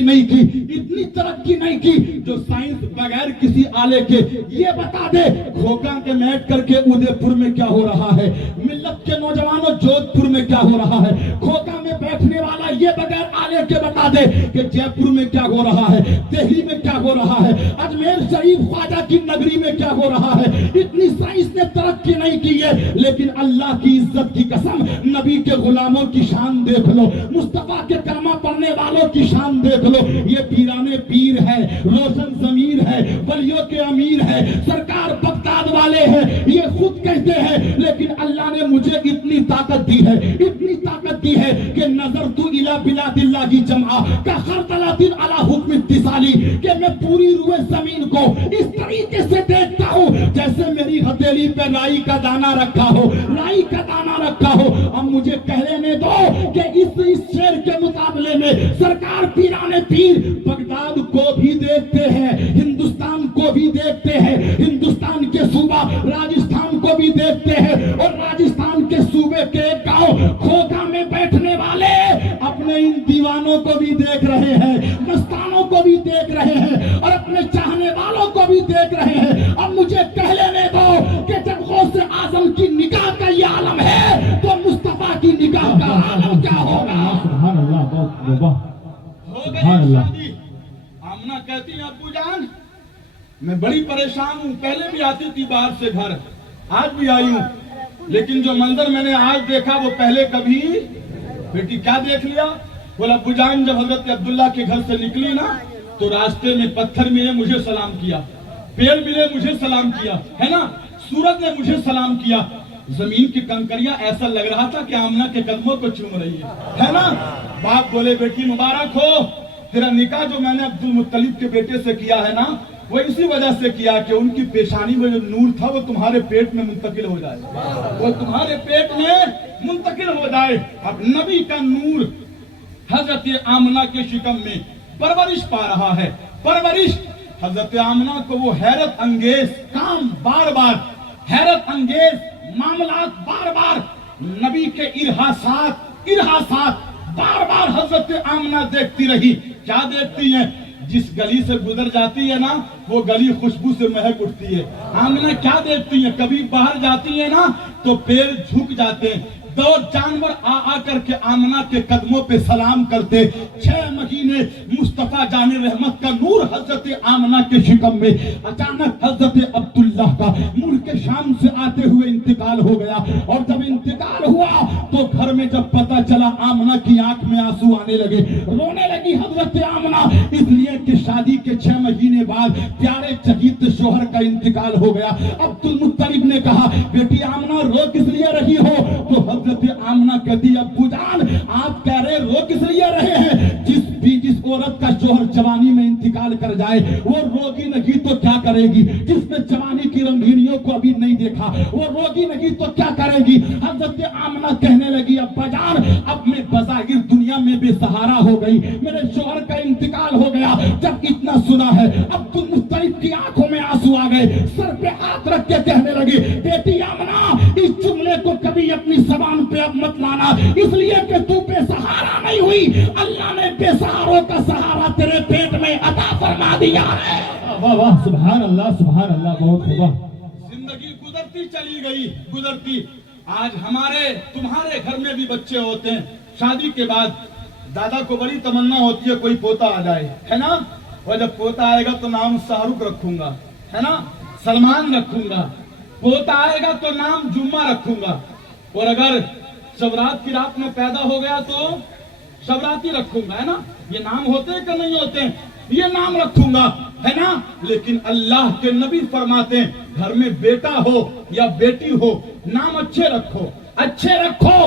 نہیں کی جو سائنس بغیر کسی آلے کے یہ بتا دے کھوکھا کے میٹ کر کے ادے پور میں کیا ہو رہا ہے, ملت کے نوجوانوں جودھ پور میں کیا ہو رہا ہے. کھوکھا میں بیٹھنے والا یہ بغیر آلے کے بتا دے کہ جے پور میں کیا ہو رہا ہے, دہلی میں کیا ہو رہا ہے, اجمیر شریف خواجہ کی نگری میں کیا ہو رہا ہے. اتنی سائنس نے ترقی نہیں کی ہے لیکن اللہ کی عزت کی قسم نبی کے غلاموں کی شان دیکھ لو, مصطفیٰ کے کلمہ پڑھنے والوں کی شان دیکھ لو. یہ پیرانے پیر ہے, روشن ضمیر ہے, ولیوں کے امیر ہے, سرکار بغداد والے ہیں, یہ خود کہتے ہیں. لیکن اللہ نے مجھے اتنی طاقت دی ہے کہ نظر تو الى بلاد اللہ کی جمعہ کا خردلۃ علی حکم اتصالی, کہ میں پوری روئے زمین کو اس طریقے سے دیکھتا ہوں جیسے میری ہتھیلی پہ رائی کا دانہ رکھا ہو. اب مجھے کہہ لینے دو کہ اس شعر کے مقابلے میں سرکار پیرانے پیر بغداد کو بھی دیکھتے ہیں, ہندوستان کو بھی دیکھتے ہیں, ہندوستان کے صوبہ راجستھان کو بھی دیکھتے ہیں, اور راجستھان کے صوبے کے ایک گاؤں کھوکھا میں بیٹھنے والے اپنے ان دیوانوں کو بھی دیکھ رہے ہیں, مستانوں کو بھی دیکھ رہے ہیں, اور اپنے چاہنے والوں کو بھی دیکھ رہے ہیں. اب مجھے کہہ لینے دو کہ جب غوث اعظم کی نگاہ کا یہ عالم ہے تو مصطفیٰ کی نگاہ کا عالم کیا ہوگا؟ سبحان اللہ, بہت واہ. ہو سبحان گئی اللہ. شادی. آمنہ کہتی ہیں ابو جان میں بڑی پریشان ہوں, پہلے بھی آتی تھی باہر سے گھر, آج بھی آئی ہوں, لیکن جو منظر میں نے آج دیکھا وہ پہلے کبھی. بیٹی کیا دیکھ لیا؟ بولا ابو جان جب حضرت عبداللہ کے گھر سے نکلی نا تو راستے میں پتھر ملے, مجھے سلام کیا, پیڑ ملے, مجھے سلام کیا, ہے نا, سورج نے مجھے سلام کیا, زمین کی کنکریاں ایسا لگ رہا تھا کہ آمنہ کے قدموں کو چوم رہی ہے نا. باپ بولے بیٹی مبارک ہو, تیرا نکاح جو میں نے عبد المطلب کے بیٹے سے کیا ہے نا وہ اسی وجہ سے کیا کہ ان کی پیشانی میں جو نور تھا وہ تمہارے پیٹ میں منتقل ہو جائے, وہ تمہارے پیٹ میں منتقل ہو جائے. اب نبی کا نور حضرت آمنہ کے شکم میں پرورش پا رہا ہے. پرورش حضرت آمنہ کو وہ حیرت انگیز کام بار بار, حیرت انگیز معاملات بار بار, نبی کے ارحاسات بار بار حضرت آمنہ دیکھتی رہی. کیا دیکھتی ہیں؟ جس گلی سے گزر جاتی ہے نا وہ گلی خوشبو سے مہک اٹھتی ہے. آمنہ کیا دیکھتی ہیں؟ کبھی باہر جاتی ہے نا تو پیر جھک جاتے ہیں, دو جانور آ کر کے آمنہ کے قدموں پہ سلام کرتے. 6 مہینے مصطفیٰ جان رحمت کا نور حضرت آمنہ کے شکم میں. اچانک حضرت عبداللہ کا ملک شام سے آتے ہوئے انتقال ہو گیا, اور جب انتقال ہوا تو گھر میں جب پتا چلا آمنہ کی آنکھ میں آنسو آنے لگے, رونے لگی حضرت آمنہ, اس لیے کہ شادی کے 6 مہینے بعد پیارے چہیت شوہر کا انتقال ہو گیا. عبد المطلب نے کہا بیٹی آمنہ رو کس لیے رہی ہو؟ تو حضرت آمنہ کہتی ابو جان آپ کہہ رہے رو کس لیے رہے ہیں, جس عورت کا شوہر جوانی میں انتقال کر جائے وہ روگی نہیں تو کیا کرے گی, جس نے جوانی کی رنگینیوں کو ابھی نہیں دیکھا وہ روگی نہیں تو کیا کرے گی. حضرت آمنہ کہنے لگی ابا جان اب میں بظاہر دنیا میں بے سہارا ہو گئی, میرے شوہر کا انتقال ہو گیا. جب اتنا سنا ہے عبد المطلب کی آنکھوں میں آنسو آ گئے, سر پہ ہاتھ رکھ کے کہنے لگی بیٹی آمنہ اس جملے کو کبھی اپنی زبان پہ اب مت لانا, اس لیے کہ تو بے سہارا نہیں ہوئی, اللہ نے بے سہاروں کا سہارا تیرے پیٹ میں عطا فرما دیا ہے. واہ واہ, سبحان اللہ, سبحان اللہ, بہت واہ. زندگی گزرتی چلی گئی, گزرتی. آج ہمارے تمہارے گھر میں بھی بچے ہوتے ہیں, شادی کے بعد دادا کو بڑی تمنا ہوتی ہے کوئی پوتا آ جائے, ہے نا, اور جب پوتا آئے گا تو نام شاہ رخ رکھوں گا, ہے نا, سلمان رکھوں گا, پوتا آئے گا تو نام جمعہ رکھوں گا, اور اگر شبرات کی رات میں پیدا ہو گیا تو شبراتی رکھوں گا, ہے نا. یہ نام ہوتے ہیں کہ نہیں ہوتے ہیں؟ یہ نام رکھوں گا, ہے نا. لیکن اللہ کے نبی فرماتے ہیں گھر میں بیٹا ہو یا بیٹی ہو نام اچھے رکھو, اچھے رکھو.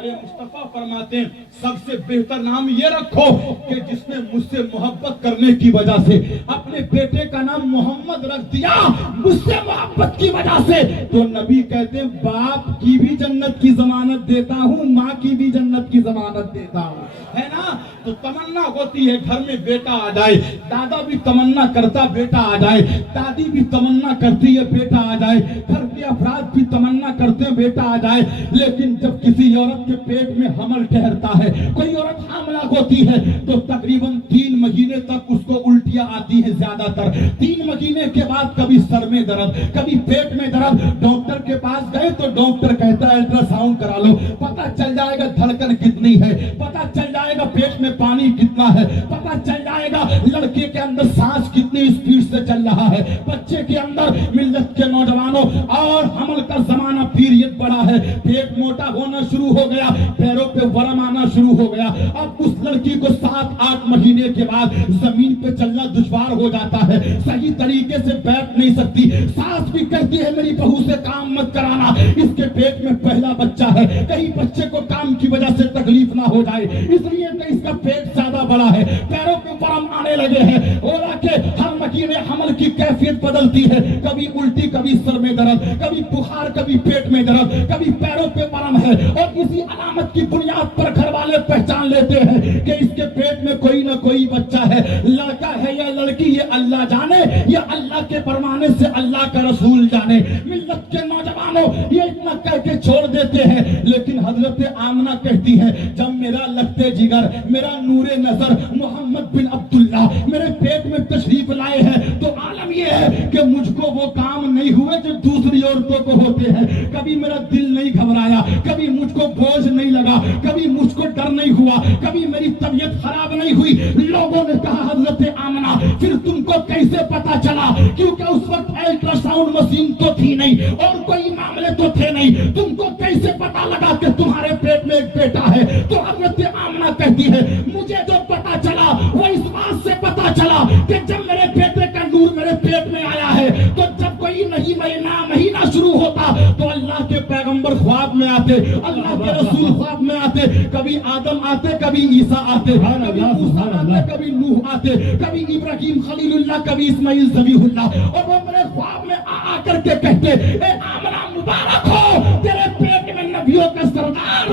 مصطفیٰ فرماتے ہیں سب سے بہتر نام یہ رکھو کہ جس نے مجھ سے محبت کرنے کی وجہ سے اپنے بیٹے کا نام محمد رکھ دیا, مجھ سے محبت کی وجہ سے, تو نبی کہتے ہیں باپ کی بھی جنت کی ضمانت دیتا ہوں, ماں کی بھی جنت کی ضمانت دیتا ہوں, ہے نا. تو تمنا ہوتی ہے گھر میں بیٹا آ جائے, دادا بھی تمنا کرتا بیٹا آ جائے, دادی بھی تمنا کرتی ہے بیٹا آ جائے, گھر کے افراد بھی تمنا کرتے ہیں بیٹا آ جائے. لیکن جب کسی عورت کے پیٹ میں حمل ٹھہرتا ہے, کوئی عورت حاملہ ہوتی ہے تو تقریباً 3 مہینے تک اس کو الٹیاں آتی ہیں, زیادہ تر 3 مہینے کے بعد کبھی سر میں درد, کبھی پیٹ میں درد. ڈاکٹر کے پاس گئے تو ڈاکٹر کہتا ہے الٹرا ساؤنڈ کرا لو, پتہ چل جائے گا دھڑکن کتنی ہے, پتہ چل جائے گا پیٹ میں پانی کتنا ہے, پتہ چل جائے گا لڑکے کے اندر سانس کتنی اسپیڈ سے چل رہا ہے, بچے کے اندر. ملت کے نوجوانوں اور حمل کا زمانہ پیریڈ بڑا ہے, پیٹ موٹا ہونا شروع ہو گیا, پیروں پہ ورم آنا شروع ہو گیا. اب اس لڑکی کو 7-8 مہینے کے بعد زمین پہ چلنا دشوار ہو جاتا ہے, صحیح طریقے سے بیٹھ نہیں سکتی. ساس بھی کہتی ہے میری بہو سے کام مت کرانا, اس کے پیٹ میں پہلا بچہ ہے, کہیں بچے کو کام کی وجہ سے تکلیف نہ ہو جائے, اس لیے کہ اس کا پیٹ زیادہ بڑا ہے, پیروں پہ ورم آنے لگے ہیں. اولا کہ ہر مہینے حمل کی کیفیت بدلتی ہے, کبھی الٹی, کبھی سر میں درد, کبھی بخار, کبھی پیٹ میں درد, کبھی پیروں پہ ورم ہے. اور کسی علامت کی بنیاد پر گھر والے پہچان لیتے ہیں کہ اس کے پیٹ میں کوئی نہ کوئی بچہ ہے، لڑکا ہے یا لڑکی یہ اللہ جانے، یا اللہ کے فرمانے سے اللہ کا رسول جانے۔ ملت کے نوجوانوں یہ اتنا کہہ کے چھوڑ دیتے ہیں، لیکن حضرت آمنہ کہتی ہے جب میرا لگتے جگر، میرا نور نظر محمد بن عبداللہ میرے پیٹ میں تشریف لائے ہیں، تو عالم یہ ہے کہ مجھ کو وہ کام نہیں ہوئے جو دوسری عورتوں کو ہوتے ہیں۔ کبھی میرا دل نہیں گھبرایا، کبھی مجھ کو بوجھ نہیں لگا، کبھی مجھ کو ڈر نہیں ہوا، کبھی میری طبیعت خراب نہیں ہوئی۔ لوگوں نے کہا حضرت آمنہ پھر تم کو کیسے پتا چلا؟ کیونکہ اس وقت الٹرا ساؤنڈ مشین تو تھی نہیں اور کوئی معاملے تو تھے نہیں، تم کو کیسے پتا لگا کہ تمہارے پیٹ میں ایک بیٹا ہے؟ تو حضرت آمنہ کہتی ہے مجھے جو پتا چلا وہ اس بات سے پتا چلا کہ جب میرے بیٹے کا نور میرے پیٹ میں آیا ہے، تو جب کوئی مہینہ شروع ہوتا تو اللہ کے پیغمبر خواب میں آتے، اللہ کے رسول خواب میں آتے، کبھی آدم آتے، کبھی عیسیٰ آتے، کبھی موسیٰ آتے، کبھی نوح آتے، کبھی ابراہیم خلیل اللہ، کبھی اسماعیل ذبیح اللہ، اور وہ میرے خواب میں آ کر کے کہتے اے آمنہ مبارک ہو تیرے پیٹ میں نبیوں کا سردار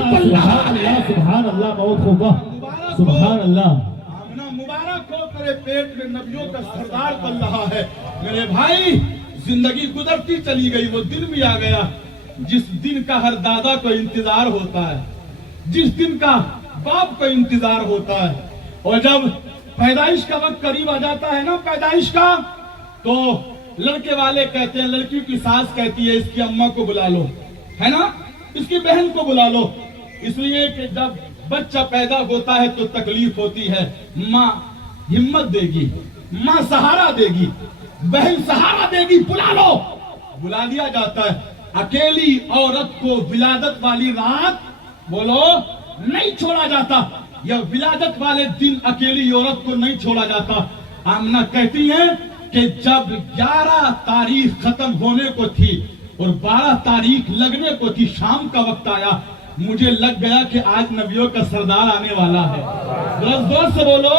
سبحان اللہ بہت خوبہ، سبحان اللہ۔ آمنہ مبارک ہو تیرے پیٹ میں نبیوں کا سردار پل رہا ہے۔ میرے بھائی زندگی گزرتی چلی گئی، وہ دن بھی آ گیا جس دن کا ہر دادا کو انتظار ہوتا ہے، جس دن کا باپ کو انتظار ہوتا ہے۔ اور جب پیدائش کا وقت قریب آ جاتا ہے نا پیدائش کا، تو لڑکے والے کہتے ہیں، لڑکی کی ساس کہتی ہے اس کی اماں کو بلا لو، ہے نا، اس کی بہن کو بلا لو، اس لیے کہ جب بچہ پیدا ہوتا ہے تو تکلیف ہوتی ہے، ماں ہمت دے گی، ماں سہارا دے گی، بہن سہارا دے گی، بلا لو، بلا دیا جاتا ہے۔ اکیلی عورت کو ولادت والی رات بولو نہیں چھوڑا جاتا، یا ولادت والے دن اکیلی عورت کو نہیں چھوڑا جاتا۔ آمنہ کہتی ہیں کہ جب 11 تاریخ ختم ہونے کو تھی اور 12 تاریخ لگنے کو تھی، شام کا وقت آیا، مجھے لگ گیا کہ آج نبیوں کا سردار آنے والا ہے۔ زور سے بولو،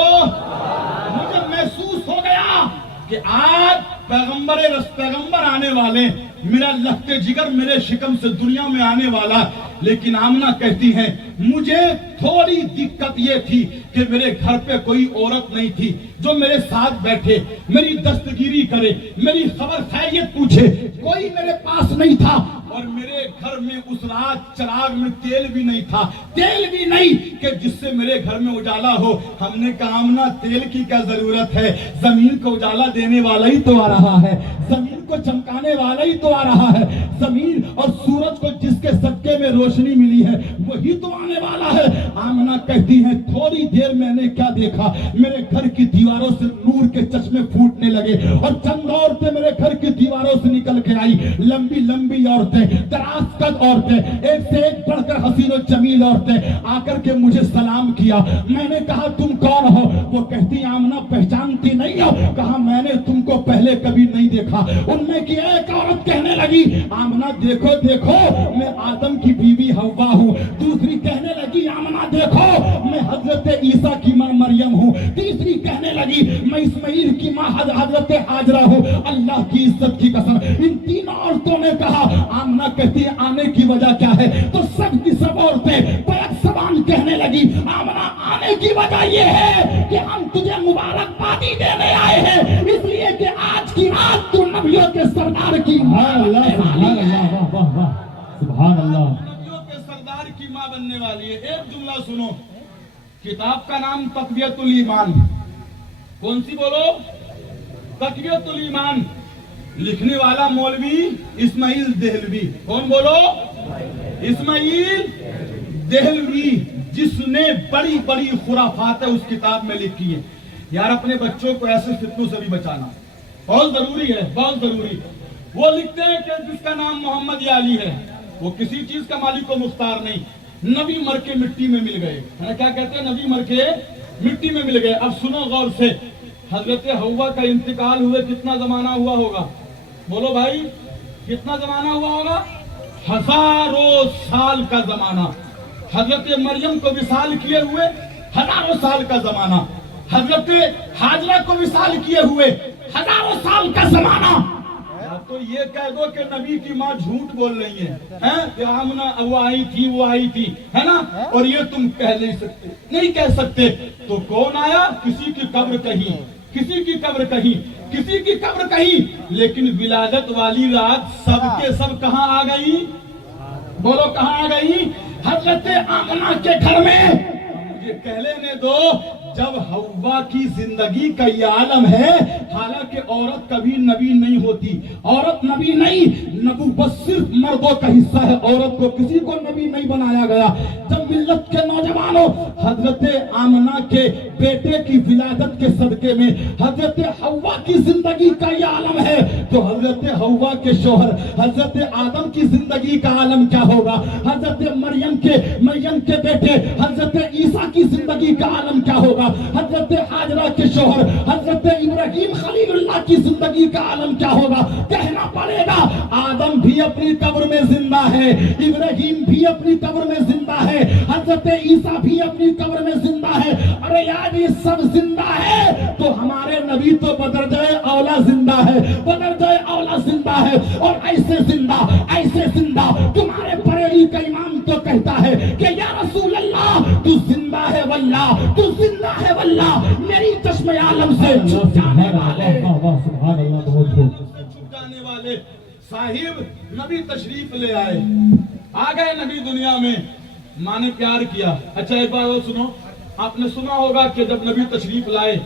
مجھے محسوس ہو گیا کہ آج پیغمبر آنے والے، میرا لگتے جگر میرے شکم سے دنیا میں آنے والا۔ لیکن آمنہ کہتی ہیں مجھے تھوڑی دقت یہ تھی کہ میرے گھر پہ کوئی عورت نہیں تھی جو میرے ساتھ بیٹھے، میری دستگیری کرے، میری خبر خیریت پوچھے، کوئی میرے پاس نہیں تھا، اور میرے گھر میں اس رات چراغ میں تیل بھی نہیں تھا، تیل بھی نہیں کہ جس سے میرے گھر میں اجالا ہو۔ ہم نے کہا آمنہ تیل کی کیا ضرورت ہے، زمین کو اجالا دینے والا ہی تو آ رہا ہے، زمین کو چمکانے والا ہی تو آ رہا ہے، زمین اور سورج کو جس کے صدقے میں روشنی ملی ہے وہی تو آنے والا ہے۔ آمنہ کہتی ہے تھوڑی دیر میں نے کیا دیکھا، میرے گھر کی دیواروں سے نور کے چشمے پھوٹنے لگے، اور چند عورتیں میرے گھر کی دیواروں سے نکل کے آئی، لمبی لمبی عورتیں، دراز قد عورتیں، ایک سے ایک بڑھ کر حسین و جمیل عورتیں، آ کر کے مجھے سلام کیا۔ میں نے کہا تم کون ہو؟ وہ کہتی آمنہ پہچانتی نہیں ہو؟ کہا میں نے تم کو پہلے کبھی نہیں دیکھا۔ ان میں کی ایک عورت کہنے لگی آمنہ دیکھو دیکھو میں آدم کی بیوی حوا ہوں، دوسری کہنے لگی آمنہ دیکھو میں حضرت عیسیٰ کی ماں مریم ہوں، تیسری کہنے لگی میں اسماعیل کی ماں حضرت حاجرہ ہوں۔ اللہ کی عزت کی قسم ان تین عورتوں نے کہا، آمنہ کہتی ہے آنے کی وجہ کیا ہے؟ تو سب کی سب عورتیں بیک زبان کہنے لگی آمنہ آنے کی وجہ یہ ہے کہ ہم تجھے مبارکبادی دینے آئے ہیں، اس لیے کہ آج کی رات تو نبیوں کے سردار کی ماں سبحان اللہ، واہ واہ واہ، سبحان اللہ۔ نبیوں کے سردار کی ماں بننے والی ہے۔ ایک جملہ سنو، کتاب کا نام تقویت الایمان، کون سی بولو؟ تقویت الایمان، لکھنے والا مولوی اسماعیل دہلوی، کون بولو؟ اسماعیل دہلوی، جس نے بڑی بڑی خرافات اس کتاب میں لکھی ہے۔ یار اپنے بچوں کو ایسے فتنوں سے بھی بچانا بہت ضروری ہے، بہت ضروری۔ وہ لکھتے ہیں کہ جس کا نام محمد یا علی ہے وہ کسی چیز کا مالک و مختار نہیں، نبی مر کے مٹی میں مل گئے، کیا کہتے ہیں؟ نبی مر کے مٹی میں مل گئے۔ اب سنو غور سے، حضرت حوا کا انتقال ہوئے کتنا زمانہ ہوا ہوگا؟ بولو بھائی کتنا زمانہ ہوا ہوگا؟ ہزاروں سال کا زمانہ۔ حضرت مریم کو وصال کیے ہوئے ہزاروں سال کا زمانہ، حضرت حاجرہ کو وصال کیے ہوئے ہزاروں سال کا زمانہ۔ تو یہ کہہ دو کہ نبی کی ماں جھوٹ بول رہی ہے کہ آمنہ وہ آئی تھی ہے نا، اور یہ تم نہیں کہہ سکتے، تو کون آیا؟ کسی کی قبر کہیں، لیکن ولادت والی رات سب کے سب کہاں آ گئی؟ بولو کہاں آ گئی؟ حضرت آمنہ کے گھر میں۔ مجھے کہہ لینے دو، جب حوا کی زندگی کا یہ عالم ہے، حالانکہ عورت کبھی نبی نہیں ہوتی، عورت نبی نہیں، نبوت صرف مردوں کا حصہ ہے، عورت کو کسی کو نبی نہیں بنایا گیا۔ جب ملت کے نوجوانوں حضرت آمنہ کے بیٹے کی ولادت کے صدقے میں حضرت حوا کی زندگی کا یہ عالم ہے، تو حضرت حوا کے شوہر حضرت آدم کی زندگی کا عالم کیا ہوگا؟ حضرت مریم کے بیٹے حضرت عیسیٰ کی زندگی کا عالم کیا ہوگا؟ حضرت حاجرہ کے شوہر حضرت ابراہیم خلیل اللہ کی زندگی کا عالم کیا ہوگا؟ کہنا پڑے گا آدم بھی اپنی قبر میں زندہ ہے، ابراہیم بھی اپنی قبر میں زندہ ہے، حضرت عیسیٰ بھی اپنی قبر میں زندہ ہے۔ ارے یار یہ سب زندہ ہے تو ہمارے نبی تو بدرجہ اولا زندہ ہے، اور ایسے زندہ تمہارے بریلی کا امام تو کہتا ہے کہ یا رسول اللہ تو زندہ ہے واللہ میری چشم عالم سے چھپ جانے والے صاحب نبی تشریف لے آئے، آ گئے نبی دنیا میں، ماں نے پیار کیا۔ اچھا ایک بار اور سنو، آپ نے سنا ہوگا کہ جب نبی تشریف لائے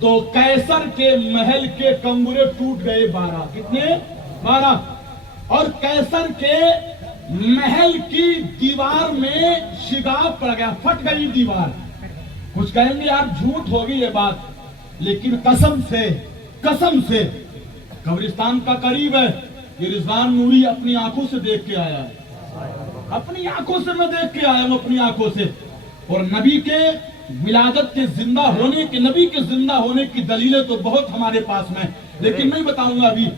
تو قیصر کے محل کے کمرے ٹوٹ گئے 12، کتنے؟ 12، اور قیصر کے محل کی دیوار میں شگاف پڑ گیا، پھٹ گئی دیوار۔ کچھ کہیں گے یار جھوٹ ہوگی یہ بات، لیکن قسم سے قبرستان کا قریب ہے، یہ رضوان نوری اپنی آنکھوں سے دیکھ کے آیا ہے، اپنی آنکھوں سے میں دیکھ کے آیا ہوں، اپنی آنکھوں سے۔ اور نبی کے ولادت کے زندہ ہونے کے، نبی کے زندہ ہونے کی دلیلیں تو بہت ہمارے پاس میں، لیکن نہیں بتاؤں گا ابھی۔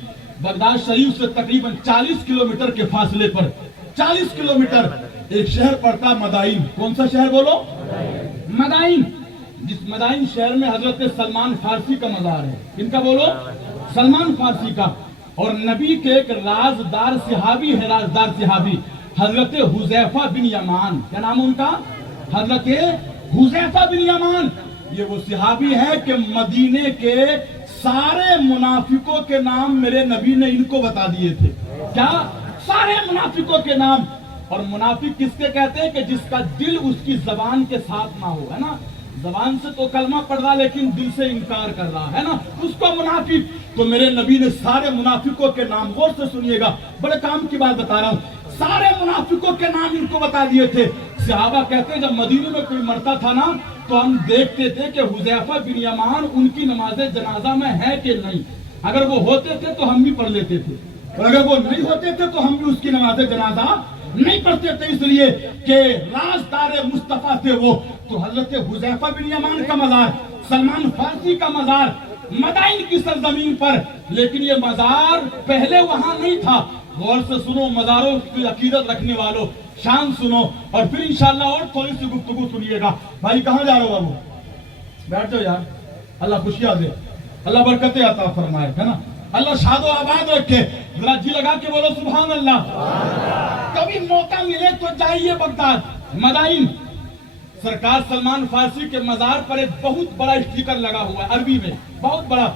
بغداد شریف سے تقریباً 40 کلومیٹر کے فاصلے پر، 40 کلومیٹر ایک شہر پڑتا مدائن۔ کون سا شہر بولو؟ مدائن۔ جس مدائن شہر میں حضرت سلمان فارسی کا مزار ہے۔ کن کا بولو؟ سلمان فارسی کا۔ اور نبی کے ایک رازدار صحابی ہے، حضرت حذیفہ بن یمان۔ کیا نام ان کا؟ حضرت حذیفہ بن یمان۔ یہ وہ صحابی ہے کہ مدینے کے سارے منافقوں کے نام میرے نبی نے ان کو بتا دیے تھے۔ کیا؟ سارے منافقوں کے نام۔ اور منافق کس کے کہتے ہیں؟ کہ جس کا دل اس کی زبان کے ساتھ نہ ہو، ہے نا، زبان سے تو کلمہ پڑھ رہا لیکن دل سے انکار کر رہا ہے نا، اس کو منافق۔ تو میرے نبی نے سارے منافقوں کے نام، غور سے سنیے گا، بڑے کام کی بات بتا رہا ہوں، سارے منافقوں کے نام ان کو بتا دیے تھے۔ صحابہ کہتے ہیں جب مدینے میں کوئی مرتا تھا نا تو ہم دیکھتے تھے کہ حذیفہ بن یمان ان کی نماز جنازہ میں ہے کہ نہیں، اگر وہ ہوتے تھے تو ہم بھی پڑھ لیتے تھے، اور اگر وہ نہیں ہوتے تھے تو ہم بھی اس کی نماز جنازہ نہیں پڑھتے تھے، اس لیے کہ رازدار مصطفیٰ تھے وہ۔ تو حضرت حذیفہ بن یمان کا مزار، سلمان فارسی کا مزار مدائن کی سرزمین پر، لیکن یہ مزار پہلے وہاں نہیں تھا۔ غور سے سنو مزاروں کی عقیدت رکھنے والوں، شان سنو، اور پھر انشاءاللہ اور تھوڑی سی گفتگو سنیے گا۔ بھائی کہاں جا رہے ہو بابو؟ بیٹھ جاؤ یار، اللہ خوشیاں دے، اللہ برکتیں عطا فرمائے، ہے نا، اللہ شاد و آباد رکھے۔ ذرا جی لگا کے بولو سبحان اللہ۔ کبھی موقع ملے تو جائیے بغداد مدائن۔ سرکار سلمان فارسی کے مزار پر ایک بہت بڑا اسٹیکر لگا ہوا ہے عربی میں، بہت بڑا،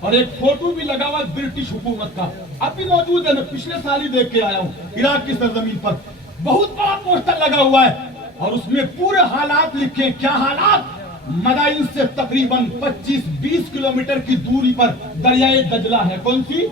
اور ایک فوٹو بھی لگا ہوا ہے برٹش حکومت کا، اب بھی موجود ہے، میں پچھلے سال ہی دیکھ کے آیا ہوں، عراق کی سرزمین پر بہت بڑا پوسٹر لگا ہوا ہے، اور اس میں پورے حالات لکھے۔ کیا حالات؟ مدائن سے تقریباً 25-20 کلومیٹر کی دوری پر دریائے دجلہ ہے۔ کون سی؟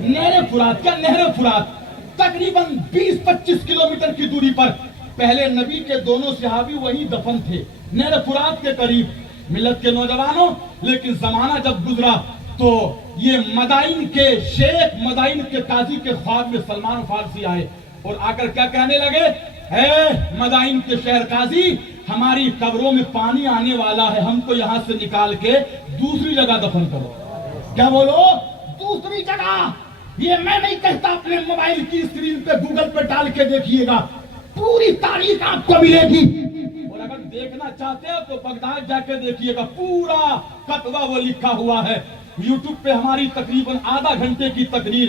نہر فرات۔ کیا نہر فرات؟ تقریباً 20-25 کلومیٹر کی دوری پر پہلے نبی کے دونوں صحابی وہی دفن تھے، نہر فرات کے قریب۔ ملت کے نوجوانوں، لیکن زمانہ جب گزرا تو یہ مدائن کے شیخ، مدائن کے قاضی کے خواب میں سلمان فارسی آئے اور آ کر کیا کہنے لگے؟ اے مدائن کے شہر قاضی، ہماری قبروں میں پانی آنے والا ہے، ہم کو یہاں سے نکال کے دوسری جگہ دفن کرو۔ کیا بولو؟ دوسری جگہ۔ یہ میں نہیں کہتا، اپنے موبائل کی اسکرین پہ گوگل پہ ڈال کے دیکھیے گا، پوری تاریخ آپ کو ملے گی، اور اگر دیکھنا چاہتے ہو تو بغداد جا کے دیکھیے گا، پورا فتویٰ وہ لکھا ہوا ہے۔ یوٹیوب پہ ہماری تقریباً آدھا گھنٹے کی تقریر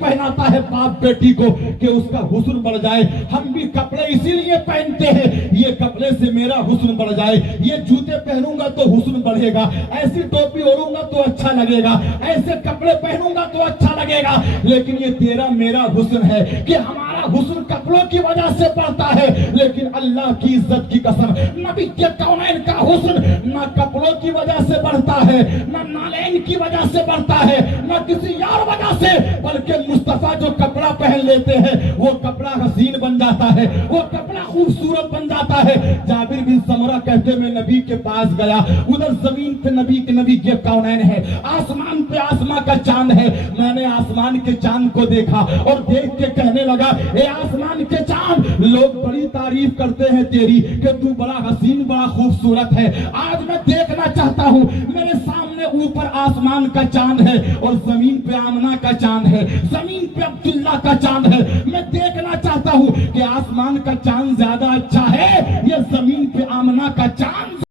پہناتا ہے باپ بیٹی کو کہ اس کا حسن بڑھ جائے. ہم بھی کپڑے اسی لیے پہنتے ہیں, یہ کپڑے سے میرا حسن بڑھ جائے, یہ جوتے پہنوں گا تو حسن بڑھے گا, ایسی ٹوپی اوڑوں گا تو اچھا لگے گا, ایسے کپڑے پہنوں گا تو اچھا لگے گا. لیکن یہ تیرا میرا حسن ہے کہ ہمارا حسن کپڑوں کی وجہ سے بڑھتا ہے, لیکن اللہ کی عزت کی قسم نبی کے کونین کا حسن نہ کپڑوں کی وجہ سے بڑھتا ہے, نہ نالین کی وجہ سے بڑھتا ہے, نہ کسی اور وجہ سے, بلکہ مصطفیٰ جو کپڑا پہن لیتے ہیں وہ کپڑا حسین بن جاتا ہے, وہ کپڑا خوبصورت بن جاتا ہے. جابر بن سمرہ کہتے میں نبی کے پاس گیا, ادھر زمین پہ نبی کے کونین ہے, آسمان پہ آسمان کا چاند ہے. میں نے آسمان کے چاند کو دیکھا اور دیکھ کے کہنے لگا اے آسمان کے چاند, لوگ بڑی تعریف کرتے ہیں تیری کہ تو بڑا حسین بڑا خوبصورت ہے. آج میں دیکھنا چاہتا ہوں, میرے سامنے اوپر آسمان کا چاند ہے اور زمین پہ آمنہ کا چاند ہے, زمین پہ عبداللہ کا چاند ہے. میں دیکھنا چاہتا ہوں کہ آسمان کا چاند زیادہ اچھا ہے یا زمین پہ آمنہ کا چاند.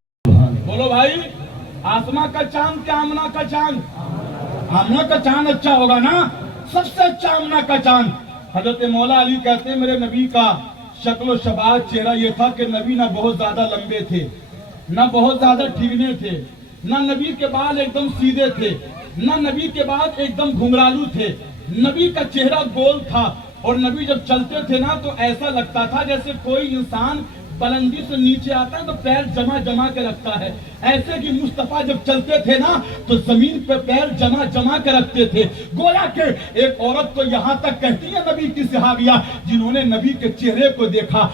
بولو بھائی, آسمان کا چاند کیا آمنہ کا چاند؟ آمنہ کا چاند اچھا ہوگا نا, سب سے اچھا آمنہ کا چاند. حضرت مولا علی کہتے ہیں میرے نبی کا شکل و شباہ چہرہ یہ تھا کہ نبی نہ بہت زیادہ لمبے تھے, نہ بہت زیادہ ٹھیکنے تھے, نہ نبی کے بال ایک دم سیدھے تھے, نہ نبی کے بال ایک دم گھنگرالو تھے. نبی کا چہرہ گول تھا اور نبی جب چلتے تھے نا تو ایسا لگتا تھا جیسے کوئی انسان بلندی سے نیچے آتا ہے تو پیر جمع کے رکھتا ہے. ایسے کہ مصطفیٰ جب چلتے تھے نا تو زمین پہ پیر جمع کے رکھتے تھے. گویا کہ ایک عورت تو یہاں تک کہتی ہے نبی کی صحابیہ جنہوں نے نبی کے چہرے کو دیکھا,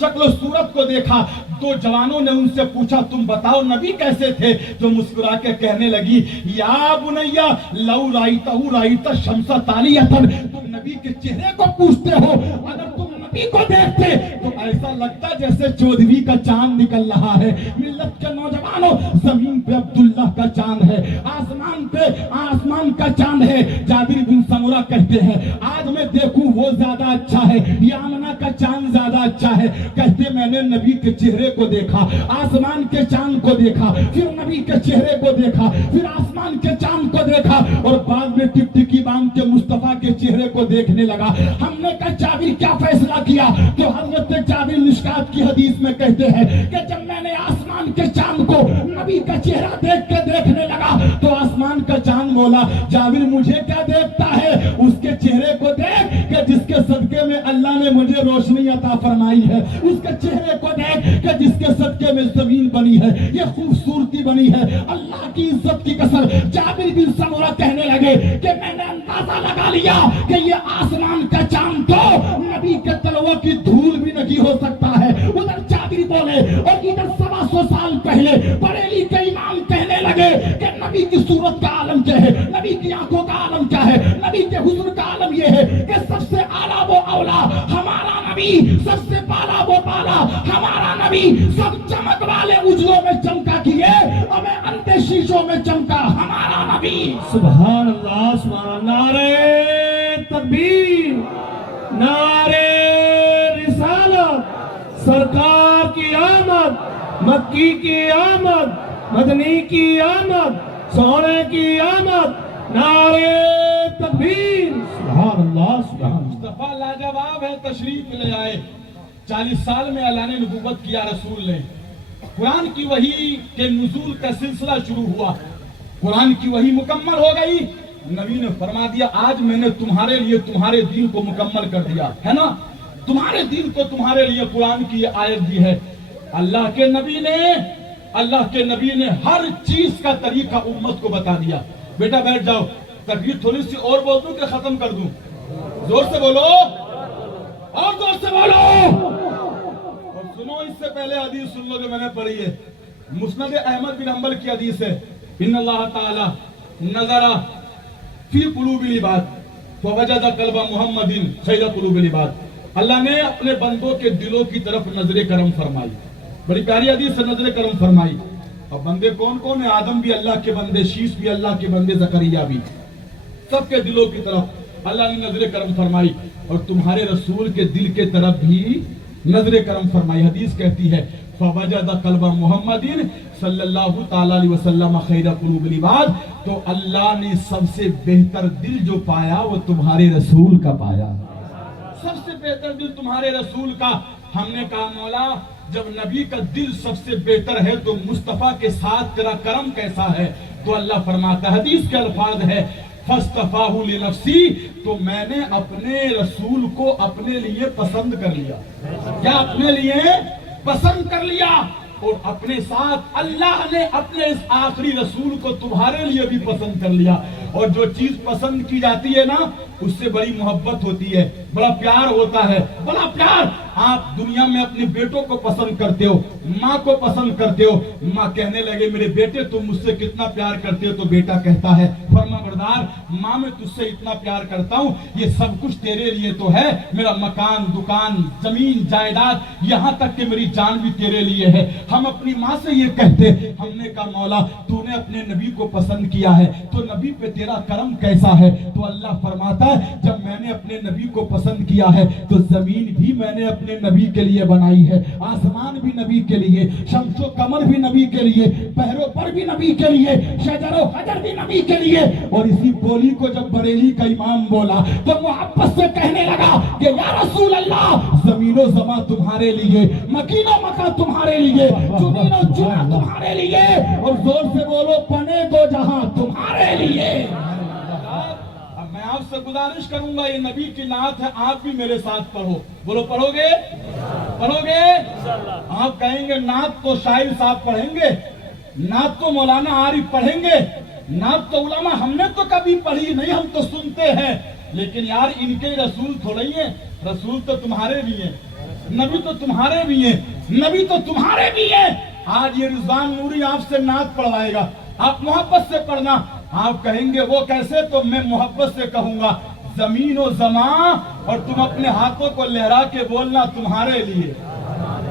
شکل و صورت کو دیکھا, دو جوانوں نے ان سے پوچھا تم بتاؤ نبی کیسے تھے, تو مسکرا کے کہنے لگی یا بنیا لو رائیت شمس طالیۃ, تم نبی کے چہرے کو پوچھتے ہو, اگر تم نبی کو دیکھتے تو ایسا لگتا جیسے چودھویں کا چاند نکل رہا ہے. ملت کے نوجوانوں, زمین پہ عبداللہ کا چاند ہے, آسمان پہ آسمان کا چاند ہے. جابر بن سمرہ کہتے ہیں آج میں دیکھوں وہ زیادہ اچھا ہے یا آمنہ کا چاند زیادہ اچھا ہے. کہتے میں نے نبی کے چہرے کو دیکھا, آسمان کے چاند کو دیکھا, پھر نبی کے چہرے کو دیکھا, پھر آسمان کے چاند کو دیکھا, اور بعد میں ٹکٹکی باندھ کے مصطفیٰ کے چہرے کو دیکھنے لگا. ہم نے کہا جابر کیا فیصلہ کیا؟ تو حضرت جابر مشکات کی حدیث میں کہتے ہیں کہ جب میں نے آسمان کے چاند کو نبی کا چہرہ دیکھ کے دیکھنے لگا تو آسمان کا چاند بولا جابر مجھے کیا دیکھتا ہے, اس کے چہرے کو دیکھ کہ جس کے صدقے میں اللہ نے مجھے روشنی عطا فرمائی ہے, اس کے چہرے کو دیکھ کہ جس کے صدقے میں زمین بنی ہے, یہ خوبصورتی بنی ہے. اللہ کی عزت کی قسم جابر بن سمرہ کہنے لگے کہ میں نے اندازہ لگا لیا کہ یہ آسمان کا چاند تو نبی کے تلووں کی دھول بھی نہیں ہو سکتا ہے. ادھر جابر بولے اور ادھر 125 سال پہلے بریلی کے امام کہنے لگے کہ نبی کی صورت کا عالم کیا ہے, نبی کی آنکھوں کا عالم کیا ہے, نبی کے حسن کا عالم یہ ہے کہ سب سے اعلیٰ وہ اولا ہمارا نبی, سب سے بالا وہ بالا ہمارا نبی, سب چمک والے اجلوں میں چمکا کیے ہمیں اندھے شیشوں میں چمکا ہمارا نبی. سبحان اللہ, سبحان اللہ. نعرہ تکبیر, نعرہ رسالت, سرکار کی آمد, مکی کی آمد, مدنی کی آمد, سونے کی آمد, نعرہ تکبیر. سبحان اللہ, سبحان اللہ. مصطفیٰ لاجواب ہے, تشریف لے آئے. 40 سال میں اللہ نے نبوت کیا رسول نے. قرآن کی وحی کے نزول کا سلسلہ شروع ہوا, قرآن کی وحی مکمل ہو گئی. نبی نے فرما دیا آج میں نے تمہارے لیے تمہارے دین کو مکمل کر دیا ہے نا, تمہارے دین کو تمہارے لیے قرآن کی یہ آیت دی ہے. اللہ کے نبی نے ہر چیز کا طریقہ امت کو بتا دیا. بیٹا بیٹھ جاؤ, تقریر تھوڑی سی اور بول دوں کہ ختم کر دوں؟ زور سے بولو, اور زور سے بولو. اور سنو, اس سے پہلے حدیث سن لو جو میں نے پڑھی ہے. مسند احمد بن حنبل کی حدیث ہے, ان اللہ تعالی نظر فی قلوب العباد فوجد قلب محمد خیر قلوب العباد. اللہ نے اپنے بندوں کے دلوں کی طرف نظر کرم فرمائی. بڑی پیاری حدیث سے نظر کرم فرمائی. اور بندے کون کون ہیں؟ آدم بھی اللہ کے بندے, شیش بھی اللہ کے بندے, زکریا بھی, سب کے دلوں کی طرف اللہ نے نظر کرم فرمائی. اور تمہارے رسول کے دل کے طرف بھی نظر کرم فرمائی. حدیث کہتی ہے فوجد قلب محمد صلی اللہ تعالی علیہ وسلم خیر قلوب العباد، تو اللہ نے سب سے بہتر دل جو پایا وہ تمہارے رسول کا پایا، سب سے بہتر دل تمہارے رسول کا۔ ہم نے کہا مولا جب نبی کا دل سب سے بہتر ہے تو مصطفیٰ کے ساتھ تیرا کرم کیسا ہے؟ تو اللہ فرماتا ہے، حدیث کے الفاظ ہے فاصطفاہ لنفسی، تو میں نے اپنے رسول کو اپنے لیے پسند کر لیا، کیا اپنے لیے پسند کر لیا، اور اپنے ساتھ اللہ نے اپنے اس آخری رسول کو تمہارے لیے بھی پسند کر لیا۔ اور جو چیز پسند کی جاتی ہے نا اس سے بڑی محبت ہوتی ہے، بڑا پیار ہوتا ہے، بڑا پیار۔ آپ دنیا میں اپنے بیٹوں کو پسند کرتے ہو، ماں کو پسند کرتے ہو، ماں کہنے لگے میرے بیٹے تم مجھ سے کتنا پیار کرتے ہو، تو بیٹا کہتا ہے فرما بردار ماں میں تجھ سے اتنا پیار کرتا ہوں، یہ سب کچھ تیرے لیے تو ہے، میرا مکان، دکان، زمین، جائیداد، یہاں تک کہ میری جان بھی تیرے لیے ہے۔ ہم اپنی ماں سے یہ کہتے، ہم نے کہا مولا تو نے اپنے نبی کو پسند کیا ہے تو نبی پہ تیرا کرم کیسا ہے؟ تو اللہ فرماتا ہے جب میں نے اپنے نبی کو پسند کیا ہے تو زمین بھی میں نے اپنے نبی کے لیے بنائی ہے، آسمان بھی نبی کے لیے، شمس و قمر بھی نبی کے لیے، پہروں پر بھی نبی کے لیے، شجر و حجر بھی نبی کے لیے۔ اور اسی بولی کو جب بریلی کا امام بولا تو محبت سے کہنے لگا کہ یا رسول اللہ زمین و زمان تمہارے لیے، مکین و مکان تمہارے لیے، چنین و چنا تمہارے لیے، اور زور سے بولو پنے دو جہاں تمہارے لیے۔ اب میں آپ سے گزارش کروں گا، یہ نبی کی نعت ہے، آپ بھی میرے ساتھ پڑھو، بولو پڑھو گے؟ پڑھو گے؟ آپ کہیں گے نعت تو شاعر صاحب پڑھیں گے، نعت تو مولانا عارف پڑھیں گے، نعت تو علماء ہم نے تو کبھی پڑھی نہیں، ہم تو سنتے ہیں، لیکن یار ان کے رسول تھوڑے ہی ہیں، رسول تو تمہارے بھی ہیں، نبی تو تمہارے بھی ہیں، نبی تو تمہارے بھی ہیں۔ آج یہ رضوان نوری آپ سے نعت پڑھوائے گا، آپ محبت سے پڑھنا، آپ کہیں گے وہ کیسے؟ تو میں محبت سے کہوں گا زمین و زمان، اور تم اپنے ہاتھوں کو لہرا کے بولنا تمہارے لیے۔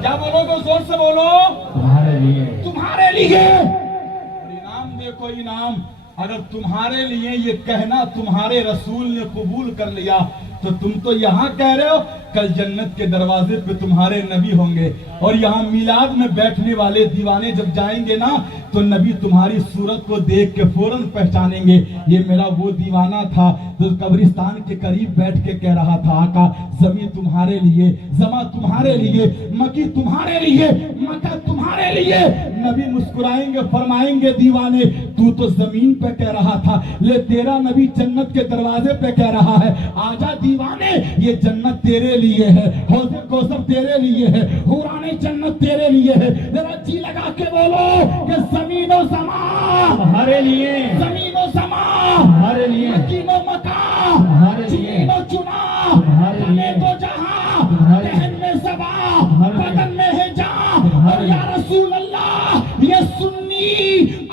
کیا بولو گے؟ زور سے بولو، تمہارے لیے، تمہارے لیے۔ اور انعام دیکھو انعام، اگر تمہارے لیے یہ کہنا تمہارے رسول نے قبول کر لیا تو تم تو یہاں کہہ رہے ہو، کل جنت کے دروازے پہ تمہارے نبی ہوں گے، اور یہاں میلاد میں بیٹھنے والے دیوانے جب جائیں گے نا تو نبی تمہاری صورت کو دیکھ کے فوراً پہچانیں گے یہ میرا وہ دیوانہ تھا جو قبرستان کے قریب بیٹھ کے کہہ رہا تھا آقا زمین تمہارے لیے، زماں تمہارے لیے، مکی تمہارے لیے، مکہ تمہارے لیے۔ نبی مسکرائیں گے، فرمائیں گے دیوانے تو زمین پہ کہہ رہا تھا، لے تیرا نبی جنت کے دروازے پہ کہہ رہا ہے، آجا دیوانے یہ جنت تیرے لیے ہے، حوض کوثر تیرے لیے ہے، حوران جنت تیرے لیے ہے۔ ذرا جی لگا کے بولو کہ زمین و زمان تمہارے لیے، زمین و زمان تمہارے لیے، مکین و مکان تمہارے لیے، چین و چنا تمہارے بنے لیے، تو جہاں تمہارے لیے، ذہن میں زباں تمہارے لیے، بدن میں ہے جان، تمہارے اور لیے، یا رسول اللہ یہ سنی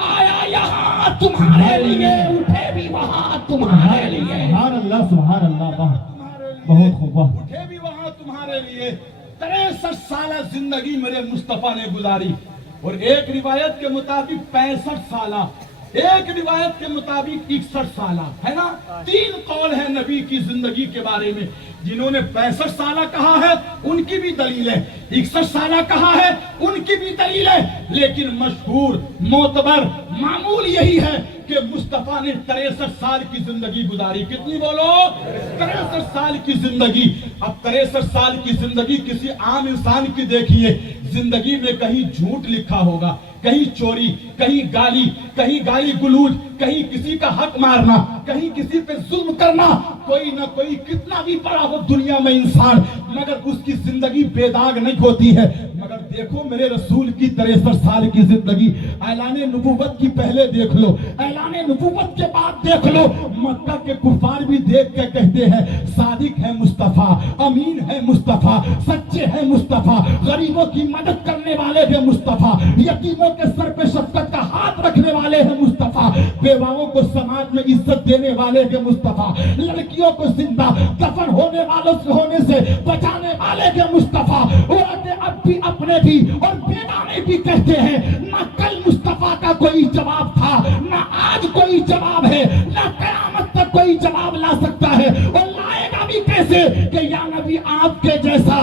آیا یہاں تمہارے لیے، اٹھے بھی وہاں تمہارے لیے، سبحان اللہ، سبحان اللہ، واہ، بہت خوب، واہ۔ اٹھے بھی وہاں تمہارے لیے۔ 63 سالہ زندگی میرے مصطفیٰ نے گزاری، اور ایک روایت کے مطابق 65 سالہ، ایک روایت کے مطابق 61 سالہ، ہے نا؟ 3 قول ہے نبی کی زندگی کے بارے میں۔ جنہوں نے 65 سالہ کہا ہے ان کی بھی دلیل ہے، 61 سالہ کہا ہے ان کی بھی دلیل ہے، لیکن مشہور معتبر معمول یہی ہے کہ مصطفیٰ نے 63 سال کی زندگی گزاری۔ کتنی بولو؟ 63 سال کی زندگی۔ اب 63 سال کی زندگی کسی عام انسان کی دیکھیے، زندگی میں کہیں جھوٹ لکھا ہوگا، کہیں چوری، کہیں گالی گلوچ، کہیں کسی کا حق مارنا، کہیں کسی پہ ظلم کرنا، کوئی نہ کوئی کتنا بھی بڑا ہو دنیا میں انسان، مگر اس کی زندگی بے داغ نہیں ہوتی ہے۔ مگر دیکھو میرے رسول کی 63 سال کی زندگی، اعلان نبوت کی پہلے دیکھ لو، اعلان نبوت کے بعد دیکھ لو، مکہ کے کفار بھی دیکھ کے کہتے ہیں صادق ہے مصطفیٰ، امین ہے مصطفیٰ، سچے ہیں مصطفیٰ، غریبوں کی مدد کرنے والے ہیں مصطفیٰ، یتیموں کے سر پہ شفقت کا ہاتھ رکھنے والے ہیں مصطفیٰ، بیواؤں کو سماج میں عزت دینے والے ہیں مصطفیٰ، لڑکیوں کو زندہ دفن ہونے سے بچانے والے ہیں مصطفیٰ۔ عورتیں اب بھی اپنے بھی اور بیگانے بھی کہتے ہیں نہ کل مصطفیٰ کا کوئی جواب تھا، نہ آج کوئی جواب ہے، نہ قیامت تک کوئی جواب لا سکتا ہے، اور لائے گا بھی کیسے کہ یا نبی آپ کے جیسا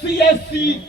CSC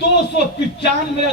295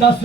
10